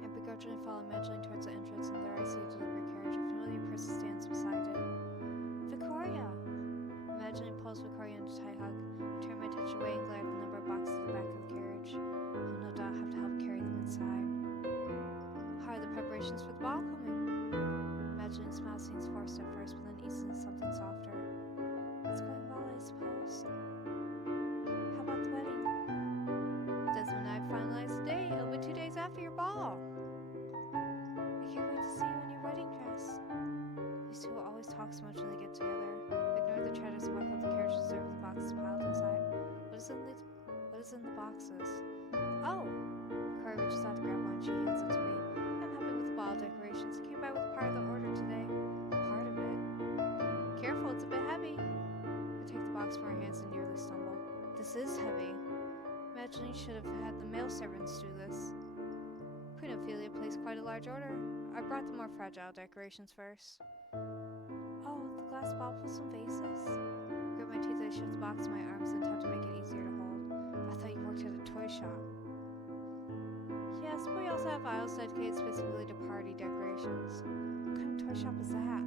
I begrudgingly follow Madeline towards the entrance, and there I see a delivery carriage. A familiar person stands beside it. Victoria! Madeline pulls Victoria into a tight hug. I turn my attention away and glare at the number of boxes at the back of the carriage. I'll no doubt have to help carry them inside. How are the preparations for the ball coming? Madeline's smile seems forced at first, but then eases into something softer. It's going well, I suppose. How about the wedding? Desmond and I finalized the date. It'll be 2 days after your ball. I can't wait to see you in your wedding dress. These two will always talk so much when they get together. Ignore the chatters and walk up the carriage to observe the boxes piled inside. What is in the boxes? Oh! Victoria reaches out to grab one. She hands it to me. I'm helping with the ball decorations. I came by with part of the order today. Part of it? Careful, it's a bit heavy. I take the box from her hands and nearly stumble. This is heavy. Imagine you should have had the male servants do this. Queen Ophelia placed quite a large order. I brought the more fragile decorations first. Oh, the glass ball with some vases? I grit my teeth as I shift the box in my arms and attempt to make it easier to hold. I thought you worked at a toy shop. Yes, but we also have aisles dedicated specifically to party decorations. What kind of toy shop is that?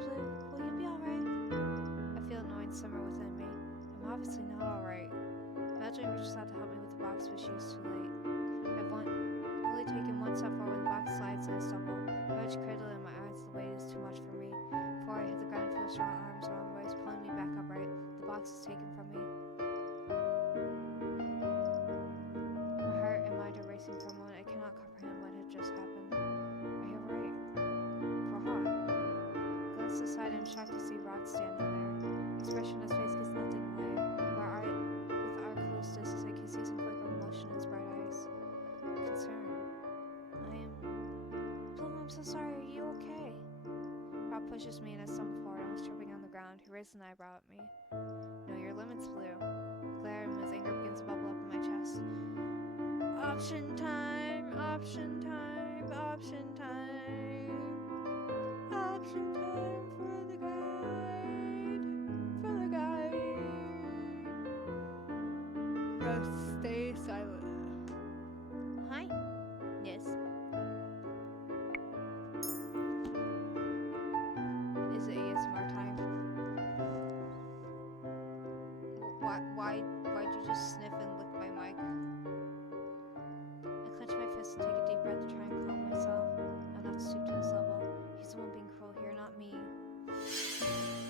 Blue, will you be alright? I feel annoyance simmer within me. I'm obviously not alright. Imagine reaches out to help me with the box, but she's too late. I've only taken one step forward, the box slides and I stumble. I manage to cradle it in my arms, the weight is too much for me. Before I hit the ground, I feel strong arms around my waist, pulling me back upright. The box is taken from me. My heart and mind are racing for a moment. I cannot comprehend what had just happened. Are you alright? Rod. I glance aside and I'm shocked to see Rod standing there. The expression on his face gives nothing away. With our close distance, I can see some flicker of emotion in his bright eyes. Concern. Blue, I'm so sorry. Are you okay? Rod pushes me and I stumble forward, almost tripping on the ground. He raises an eyebrow at me. Know your limits, Blue. I glare at him as anger begins to bubble up in my chest. Option time! Option time! Option time! Option time for the guide! For the guide! Just stay silent. Hi. Yes. Is it ASMR time? Why'd you just sniff and lick my mic? I clench my fist and take a deep breath to try and calm myself. I'm not stooped to his level. He's the one being cruel here, not me.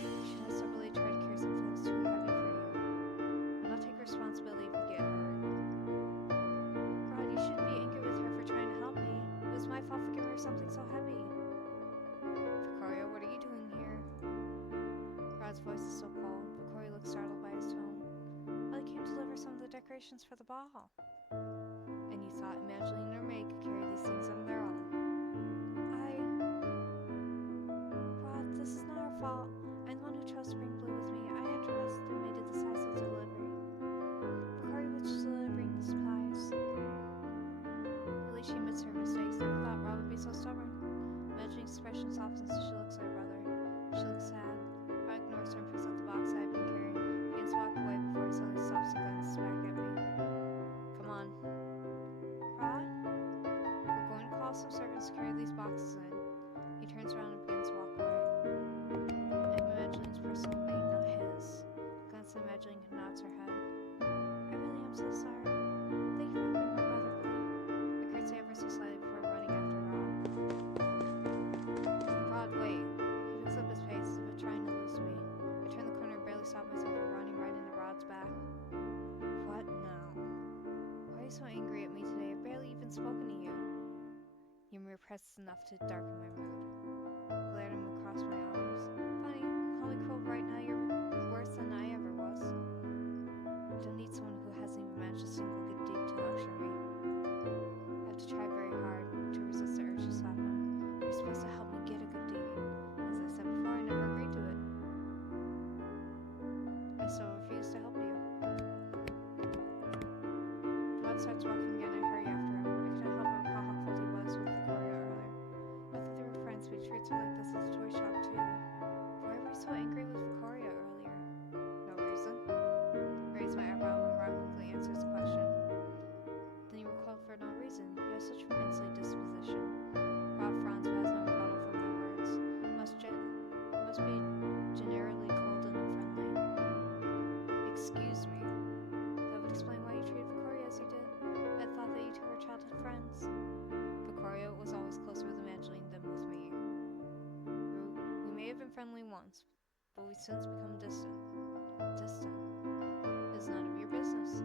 You should have separately tried to carry something that's too heavy for you. I'll not take responsibility if you get hurt. Rod, you shouldn't be angry with her for trying to help me. It was my fault for giving her something so heavy. Victoria, what are you doing here? Rod's voice is so cold. Victoria looks startled by his tone. Well, I came to deliver some of the decorations for the ball. And you thought Evangeline or May could carry these things on their own. Rod, this is not our fault. I'm the one who chose to bring Blue with me. I underestimated the size of the delivery. Victoria was delivering the supplies. At least she admits her mistakes. Never thought Rod would be so stubborn. Imagining expression softens as she looks at her brother. She looks sad. Rod ignores her and picks up the box I have been carrying. He begins to walk away before he suddenly stops and glances back at me. Come on. Rod? We're going to call some servants to carry these boxes in. He turns around and begins to walk away. I'm Evangeline's personal mate, not depressed enough to darken my mood. Glared him across my arms. Funny, you call me cruel right now, you're worse than I ever was. I don't need someone who hasn't even managed a single good deed to lecture me. I have to try very hard to resist the urge to slap him. You're supposed to help me get a good deed. As I said before, I never agreed to it. I still refuse to help you. Rod starts walking again. I hurry after him. I couldn't help but recall how cold he was with Victoria earlier. I thought they were friends, but he treats her like this at the toy shop too. Why were you so angry with Victoria earlier? No reason. I raise my eyebrow when Rod quickly answers the question. Then you were cold for no reason. You have such a princely disposition. Rod frowns but has no rebuttal for my words. Must be generally cold and unfriendly. Excuse me. That would explain why you treated Victoria as you did. I thought that you two were childhood friends. Victoria was always closer with Evangeline than with me. We may have been friendly once, but we since become distant. Distant? It's none of your business.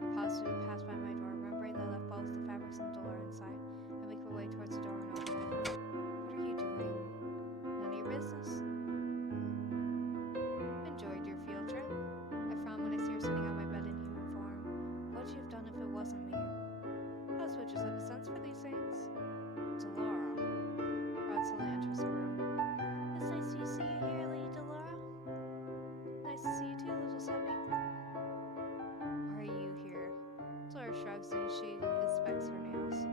I pause to pass by my door, remembering that I left both the fabrics and the door inside. I make my way towards the door and open it. What are you doing? None of your business. Enjoyed your field trip? I frown when I see her sitting on my bed in human form. What would you have done if it wasn't me? Us witches have a sense for these things. Delora. Rod suddenly enters the room. It's nice to see you here, Lady Delora. Nice to see you too, little Sebby. Why are you here? Delora shrugs and she inspects her nails.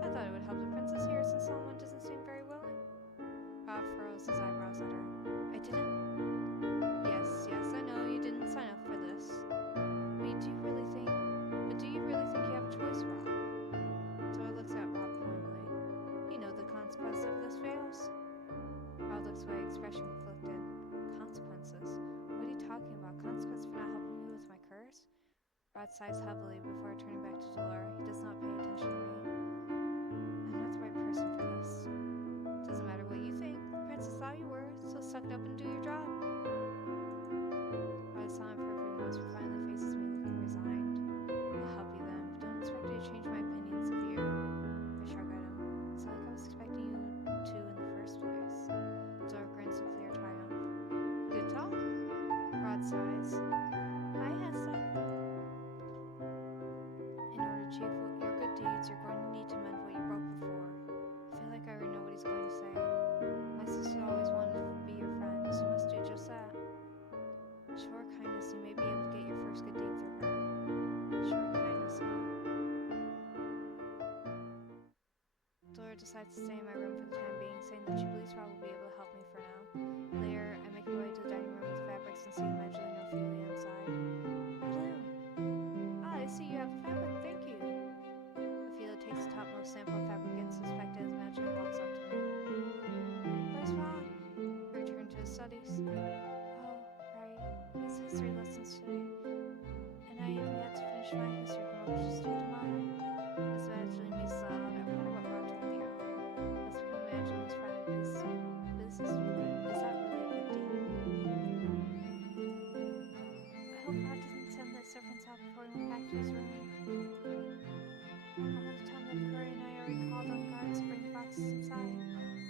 I thought it would help the princess here since someone doesn't seem very willing. Rod furrows his eyebrows at her. I didn't. Yes, I know you didn't sign up for this. But do you really think you have a choice, Rob? Dora looks at Rob pointedly. You know the consequence if this fails. Rob looks away, expression conflicted. Consequences? What are you talking about? Consequence for not helping me with my curse? Rod sighs heavily before turning back to Delora. He does not pay attention to me. I'm not the right person for this. Doesn't matter what you think. The princess thought you were, so suck it up and do your job. Rod is silent for a few moments before finally faces me looking resigned. I'll help you then, but don't expect me to change my opinions of you. I shrug at him. It's like I was expecting you to in the first place. Dora grins with clear triumph. Good talk? Rod sighs. Hi, Hessa. In order to achieve your good deeds, you're going to need to mend what you broke before. I feel like I already know what he's going to say. My sister always wanted to be your friend, so you must do just that. Show her kindness, you may be able to get your first good deed through her. Show her kindness, huh? Delora decides to stay in my room for the time being, saying that she believes Rob will be able to help me for now. Later, I make my way to the dining room with the fabrics and see Evangeline and Ophelia inside. Blue! Ah, I see you have a fabric, thank you! Ophelia takes the topmost sample of fabric and suspects as Evangeline walks up to me. Where's Rob? I return to his studies. He has history lessons today, and I have yet to finish my history homework, which is due tomorrow. As Evangeline meets loud, I wonder what Rod told me earlier. Let's become Evangeline's friend. Is that really a good deed? I hope Rod didn't send the servants out before he went back to his room. How about the time that Victoria and I already called on guards to bring the boxes inside?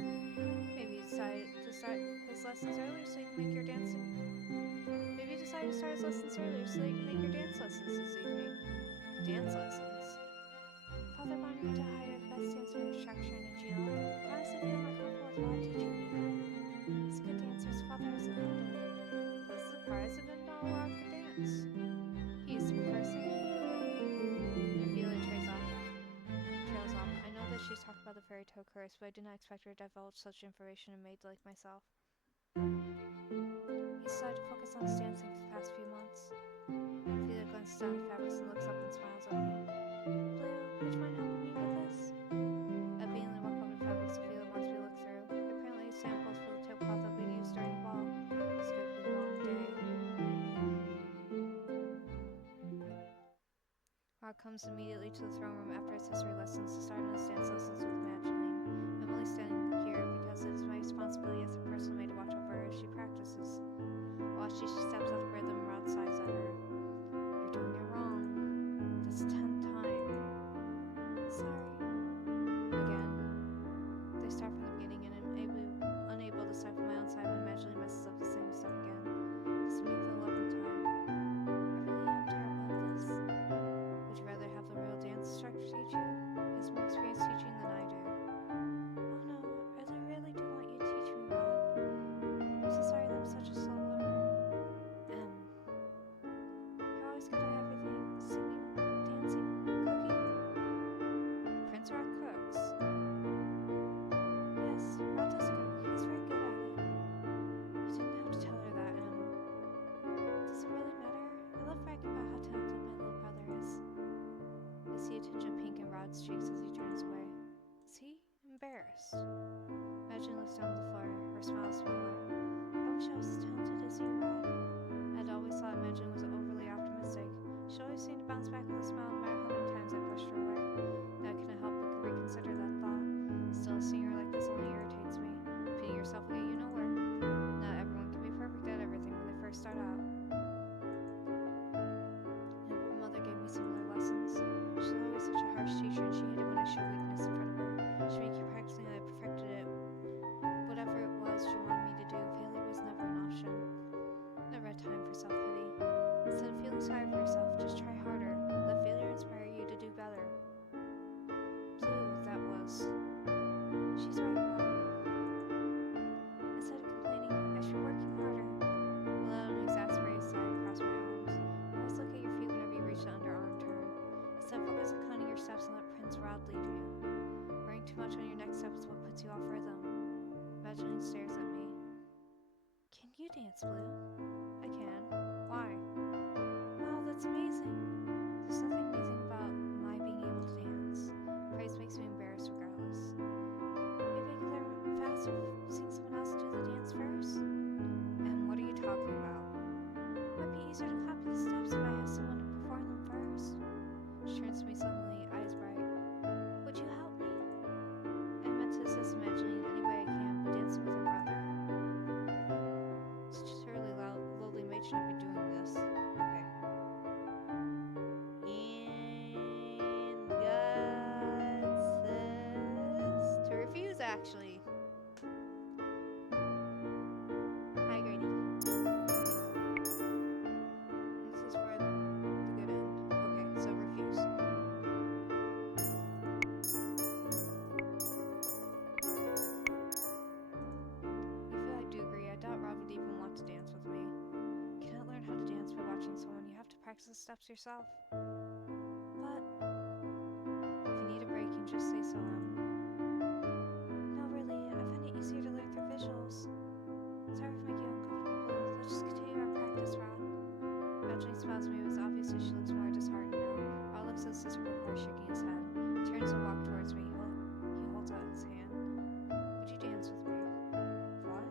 Maybe he decided to start his lessons earlier so he can make your dancing. Maybe you decided to start his lessons earlier so you can make your dance lessons this evening. Dance lessons? Father wanted me to hire the best dancer instructor in Agila. I honestly feel more comfortable with Rod teaching me. He's a good dancer, his father is a leader. That's the surprise, I didn't know Rod could dance. He used to prefer singing. Ophelia trails off. I know that she's talked about the fairy tale curse, but I did not expect her to divulge such information to maids like myself. He decided to focus on his dancing for the past few months. Ophelia glances down the fabrics and looks up and smiles at me. Blue, would you mind helping me with this? I obediently walk over to the fabrics Ophelia wants me to look through. They're apparently samples for the tablecloth that we use during the ball. It's going to be a long day. Rod comes immediately to the throne room after his history lessons to start on his dance lessons with Evangeline. I'm only standing here because it is my responsibility as a personal maid to watch over her as she practices. Watching, she steps out of rhythm and Rod sighs at her. You're doing it wrong. That's the 10th time. Sorry. Again. smiles back with a smile no matter how many times I pushed her away. Now I cannot help but reconsider that thought. Still, a singer like this only irritates me. Pitting yourself will get you nowhere. Not everyone can be perfect at everything when they first start out. And my mother gave me similar lessons. She was always such a harsh teacher, and she hated when I showed weakness in front of her. She made you practicing that I perfected it. Whatever it was she wanted me to do, failure was never an option. Never had time for self-pity. Instead of feeling sorry for yourself, just try harder. Let failure inspire you to do better. Blue, that was. She's right, Mom. Instead of complaining, I should be working harder. Without an exasperated sigh across my arms. Always look at your feet whenever you reach the underarm turn. Instead, focus on counting your steps and let Prince Rod lead you. Worrying too much on your next step is what puts you off rhythm. Imagining stares at me. Can you dance, Blue? I can. Why? Wow, that's amazing. There's nothing amazing about my being able to dance. Praise makes me embarrassed regardless. Maybe I could learn faster seeing someone else do the dance first? And what are you talking about? It might be easier to copy the steps if I have someone to perform them first. She turns to me suddenly, eyes bright. Would you help me? I meant to assist Evangeline in any way I can, but dancing with her brother. Surely lowly maid should not be doing this. Okay. And God says to refuse, actually. Hi, Grady. This is for the good end. Okay, so refuse. If I do agree, I doubt Rob would even want to dance with me. You cannot learn how to dance by watching someone. You have to practice the steps yourself. But if you need a break, you can just say so. No, really, I find it easier to learn through visuals. Sorry for making you uncomfortable. Let's just continue our practice, Rod. Imagining smiles at me, it was obvious that she looks more disheartened now. Rod looks at his sister before shaking his head. He turns and walks towards me. He holds out his hand. Would you dance with me? What?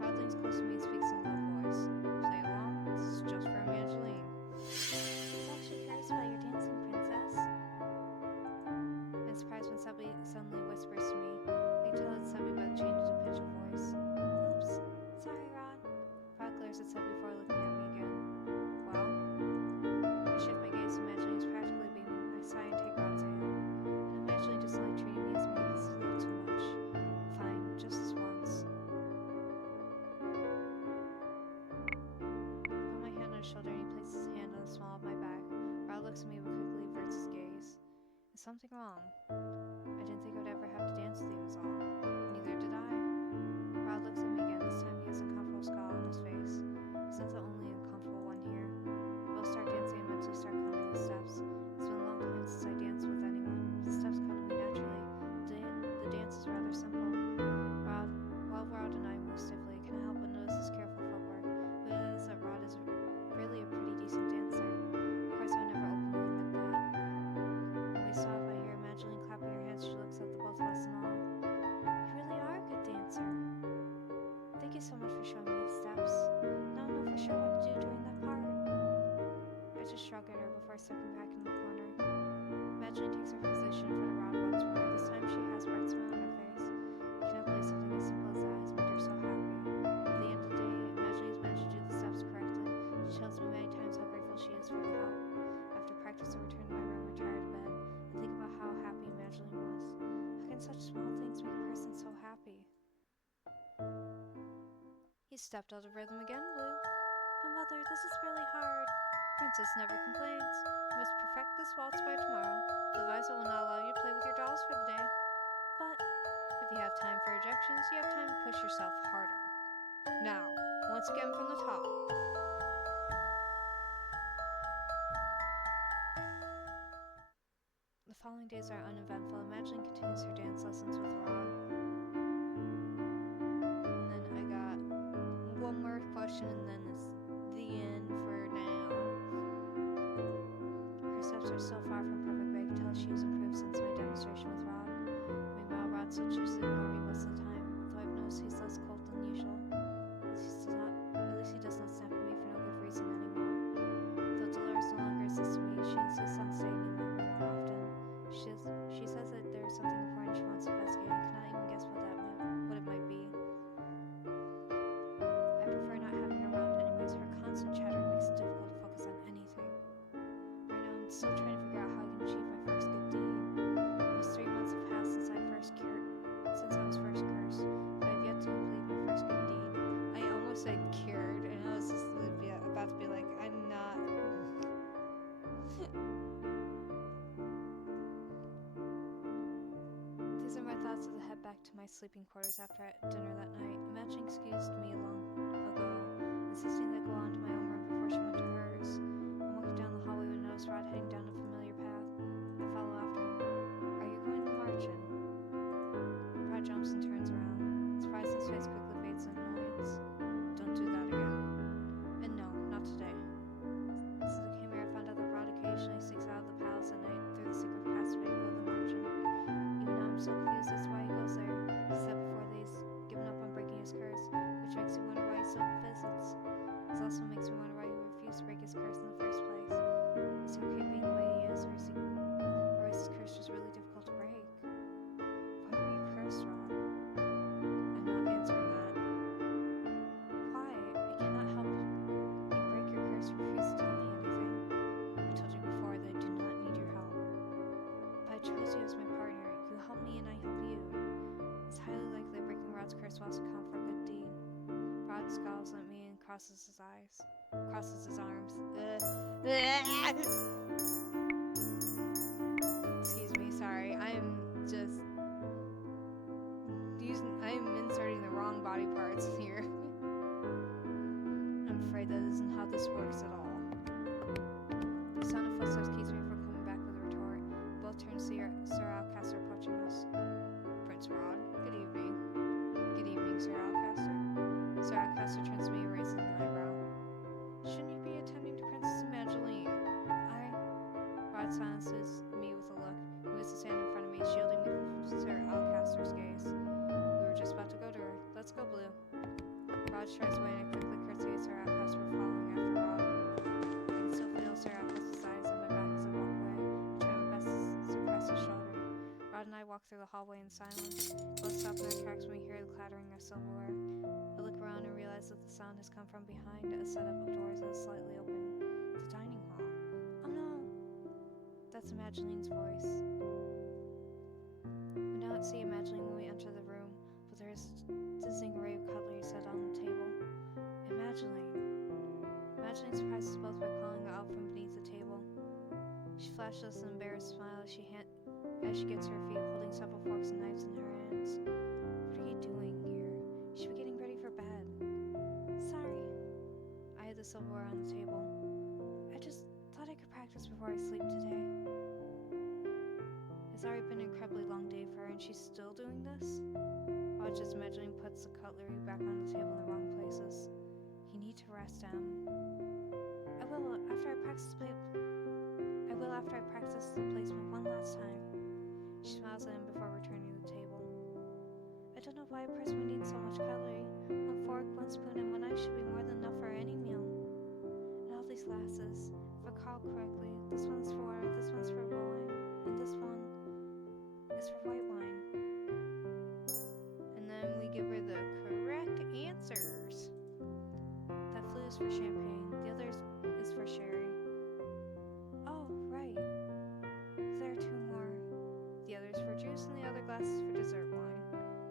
Rod leans close to me and speaks in a low voice. Play along? This is just for Evangeline. He's actually curious about your dancing, Princess. I'm surprised when Sebby suddenly whispers to me. I can tell it's Sebby by the change of pitch of voice. Oops. Sorry, Rod. Rod glares at Sebby before looking at me again. Well? I shift my gaze to Evangeline is practically beaming. I sigh and take Rod's hand. And Evangeline just like treating me as maybe this is a little too much. Fine, just this once. I put my hand on his shoulder and he places his hand on the small of my back. Rod looks at me but quickly averts his gaze. Is something wrong? I didn't think I would ever have to dance with you, is all. Neither did I. Rod looks at me again. This time he has a uncomfortable scowl on his face. He's not the only uncomfortable one here. We both start dancing and mentally start counting the steps. It's been a long time since I danced with anyone. The steps come to me naturally. The dance is rather simple. While Rod and I move stiffly, I cannot help but notice his careful footwork. We realize that Rod is really a pretty decent dancer. Of course, I would never openly admit that. When we stop, I hear Evangeline clapping her hands. She looks at the both of us in awe. You really are a good dancer. Thank you so much for showing me the steps. Now I know for sure what to do during that part. I just shrug at her before stepping back in the corner. Evangeline takes her position in front of Rod once more. This time she has a bright smile on her face. I cannot believe something as simple as that has made her so happy. At the end of the day, Evangeline's managed to do the steps correctly. She tells me many times how grateful she is for the help. After practice, I return to my room, retire to bed, and think about how happy Evangeline was. How can such small things make a person so happy? He stepped out of rhythm again, Blue. But Mother, this is really hard. Princess never complains. You must perfect this waltz by tomorrow. Otherwise, I will not allow you to play with your dolls for the day. But if you have time for ejections, you have time to push yourself harder. Now, once again from the top. The following days are uneventful. Evangeline continues her dance lessons with Rod. And then I got one more question, and then it's the end for now. Her steps are so far from perfect, but I can tell she has improved since my demonstration with Rod. Meanwhile, Rod still chooses to ignore me most of the time, though I've noticed he's less cold than usual. At least he does not snap at me for no good reason anymore. Though Dolores no said cured, and I was just about to be like, I'm not. These are my thoughts as I head back to my sleeping quarters after dinner that night. Imagining excused me long ago, insisting that I go on to my own room before she went to hers. I'm walking down the hallway when I notice Rod heading down a familiar path. I follow after him. Are you going to the march-in? Rod jumps and turns around. Surprised, his face quickly fades in annoyance. Don't do that again. And no, not today. Since I came here, I found out that Rod occasionally sneaks out of the palace at night through the secret passageway to go to the march-in. Even now, I'm still confused as to why he goes there. He said before that he's given up on breaking his curse, which makes me wonder why he still visits. This also makes me wonder why he refused to break his curse in the first place. Is he okay being the way he is, or is his curse just really difficult to break? Why were you cursed, Rod? I'm not answering that. Why? I cannot help you break your curse or refuse to tell me anything. I told you before that I do not need your help. But I chose you as my partner. You help me and I help you. It's highly likely that breaking Rod's curse will also count for a good deed. Rod scowls at me and crosses his arms. Excuse me, sorry. I'm inserting the wrong body parts here. I'm afraid that isn't how this works at all. The sound of footsteps keeps me from coming back with a retort. Both turn to see Sir Alcaster approaching us. Prince Rod, good evening. Good evening, Sir Alcaster. Sir Alcaster turns to me and raises an eyebrow. Shouldn't you be attending to Princess Evangeline? Rod silences me with a look. He moves his hand in front of me, shielding me from Sir Alcaster's gaze. We were just about to go to her. Let's go, Blue. Rod strides away and I quickly curtsy at Sir Alcaster for following after Rod. I can still feel Sir Alcaster's eyes on my back as I walk away. I try my best to suppress his shoulder. Rod and I walk through the hallway in silence. Both stop in our tracks when we hear the clattering of silverware. I look around and realize that the sound has come from behind a setup of doors that is slightly open. The dining hall. Oh no! That's Imageline's voice. We now see Imageline when we enter the room, but there is a dizzying array of cutlery set on the table. Imageline. Imageline surprises both by calling out from beneath the table. She flashes an embarrassed smile as she gets to her feet, holding several forks and knives in her hands. What are you doing here? You should be getting ready for bed. Sorry. I had the silverware on the table. I just thought I could practice before I sleep today. It's already been an incredibly long day for her, and she's still doing this? Watch as Imageline puts the cutlery back on the table in the wrong places. You need to rest, Em. I will after I practice the placement one last time. She smiles at him before returning to the table. I don't know why a person would need so much cutlery. One fork, one spoon, and one knife should be more than enough for any meal. And all these glasses, if I recall correctly, this one's for water, this one's for wine, and this one is for white wine. And then we give her the correct answers. That flute is for champagne, the other is for sherry. Oh, right. There are two more. The other is for juice, and the other glass is for dessert wine.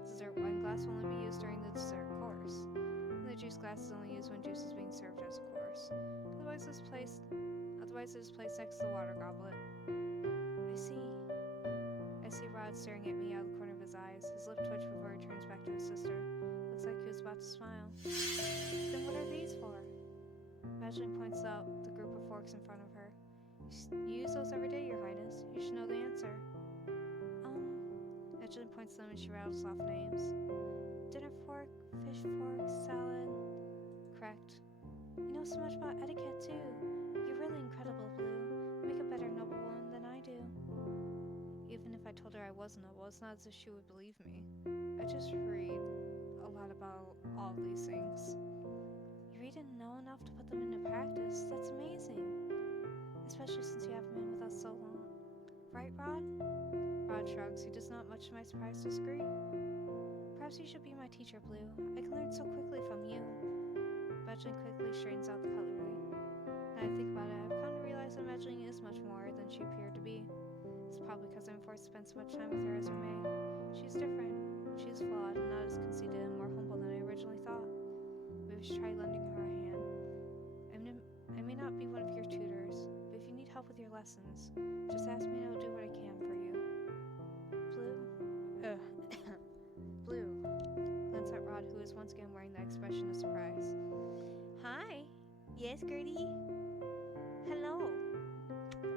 The dessert wine glass will only be used during the dessert course. And the juice glass is only used when juice is being served as a course. Otherwise it is placed next to the water goblet. I see Rod staring at me out of the corner of his eyes. His lip twitch before he turns back to his sister. Looks like he was about to smile. Then what are these for? Imageline points out the group of forks in front of her. You use those every day, Your Highness. You should know the answer. Imageline points to them and she rattles off names. Dinner fork, fish fork, salad. Correct. You know so much about etiquette, too. You're really incredible, Blue. You make a better noblewoman than I do. Even if I told her I was noble, it's not as if she would believe me. I just read a lot about all these things. You read and know enough to put them into practice. That's amazing. Especially since you haven't been with us so long. Right, Rod? Rod shrugs. He does not, much to my surprise, disagree. Perhaps you should be my teacher, Blue. I can learn so quickly from you. Imageline quickly straightens out the cutlery. Now I think about it, I've come to realize that Imageline is much more than she appeared to be. It's probably because I'm forced to spend so much time with her as her maid. She's different. She's flawed and not as conceited and more humble than I originally thought. But was try lending her a hand. I may not be one of your tutors, but if you need help with your lessons, just ask me and I'll do what I can for you. Blue glanced at Rod, who was once again wearing that expression of surprise. Hi. Yes, Gertie? Hello.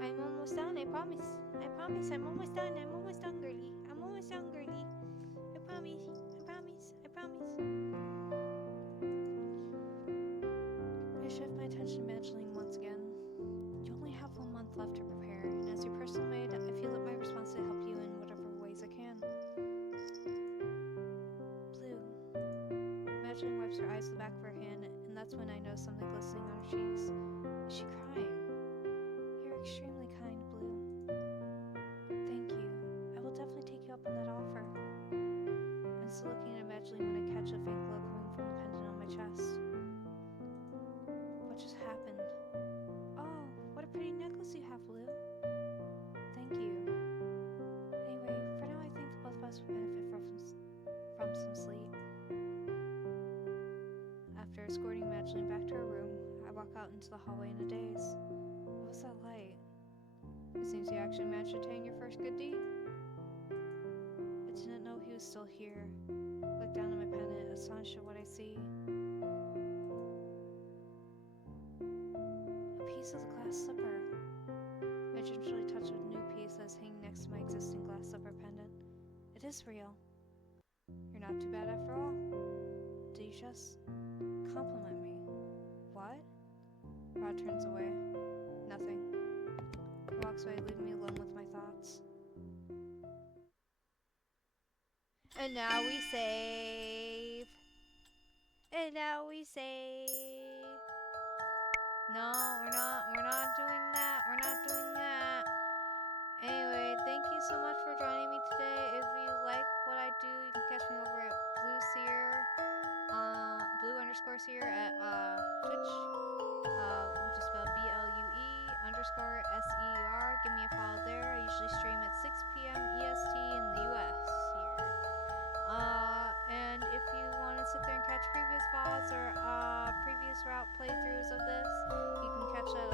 I'm almost done, I promise. I promise, I'm almost done. I'm almost done, Gertie. I'm almost done, Gertie. I promise. I promise. I promise. I shift my attention to Evangeline once again. You only have 1 month left to prepare, and as your personal maid, I feel it my responsibility to help you in whatever ways I can. Blue. Evangeline wipes her eyes to the back of her hand, and that's when I notice something glistening on her cheeks. Is she crying? You're extremely kind, Blue. Thank you. I will definitely take you up on that offer. I'm still looking at Evangeline when I catch a faint glow coming from the pendant on my chest. What just happened? Oh, what a pretty necklace you have, Blue. Thank you. Anyway, for now I think the both of us would benefit from some sleep. After escorting Evangeline back to her room, I walk out into the hallway in a daze. What was that light? It seems you actually managed to attain your first good deed. I didn't know he was still here. I look down at my pendant, astonished at what I see. A piece of the glass slipper. I gingerly touch a new piece that's hanging next to my existing glass slipper pendant. It is real. You're not too bad after all. Do you just compliment me? What? Rod turns away. Nothing. He walks away, leaving me alone with my thoughts. And now we save. And now we save. No, we're not doing that. We're not doing that. Anyway, thank you so much for joining me today. If you like what I do, you can catch me over at Blue_Seer at Twitch, which is spelled BLUE_SER. Give me a follow there. I usually stream at 6 p.m. EST in the US here. And if you want to sit there and catch previous VODs or previous route playthroughs of this, you can catch that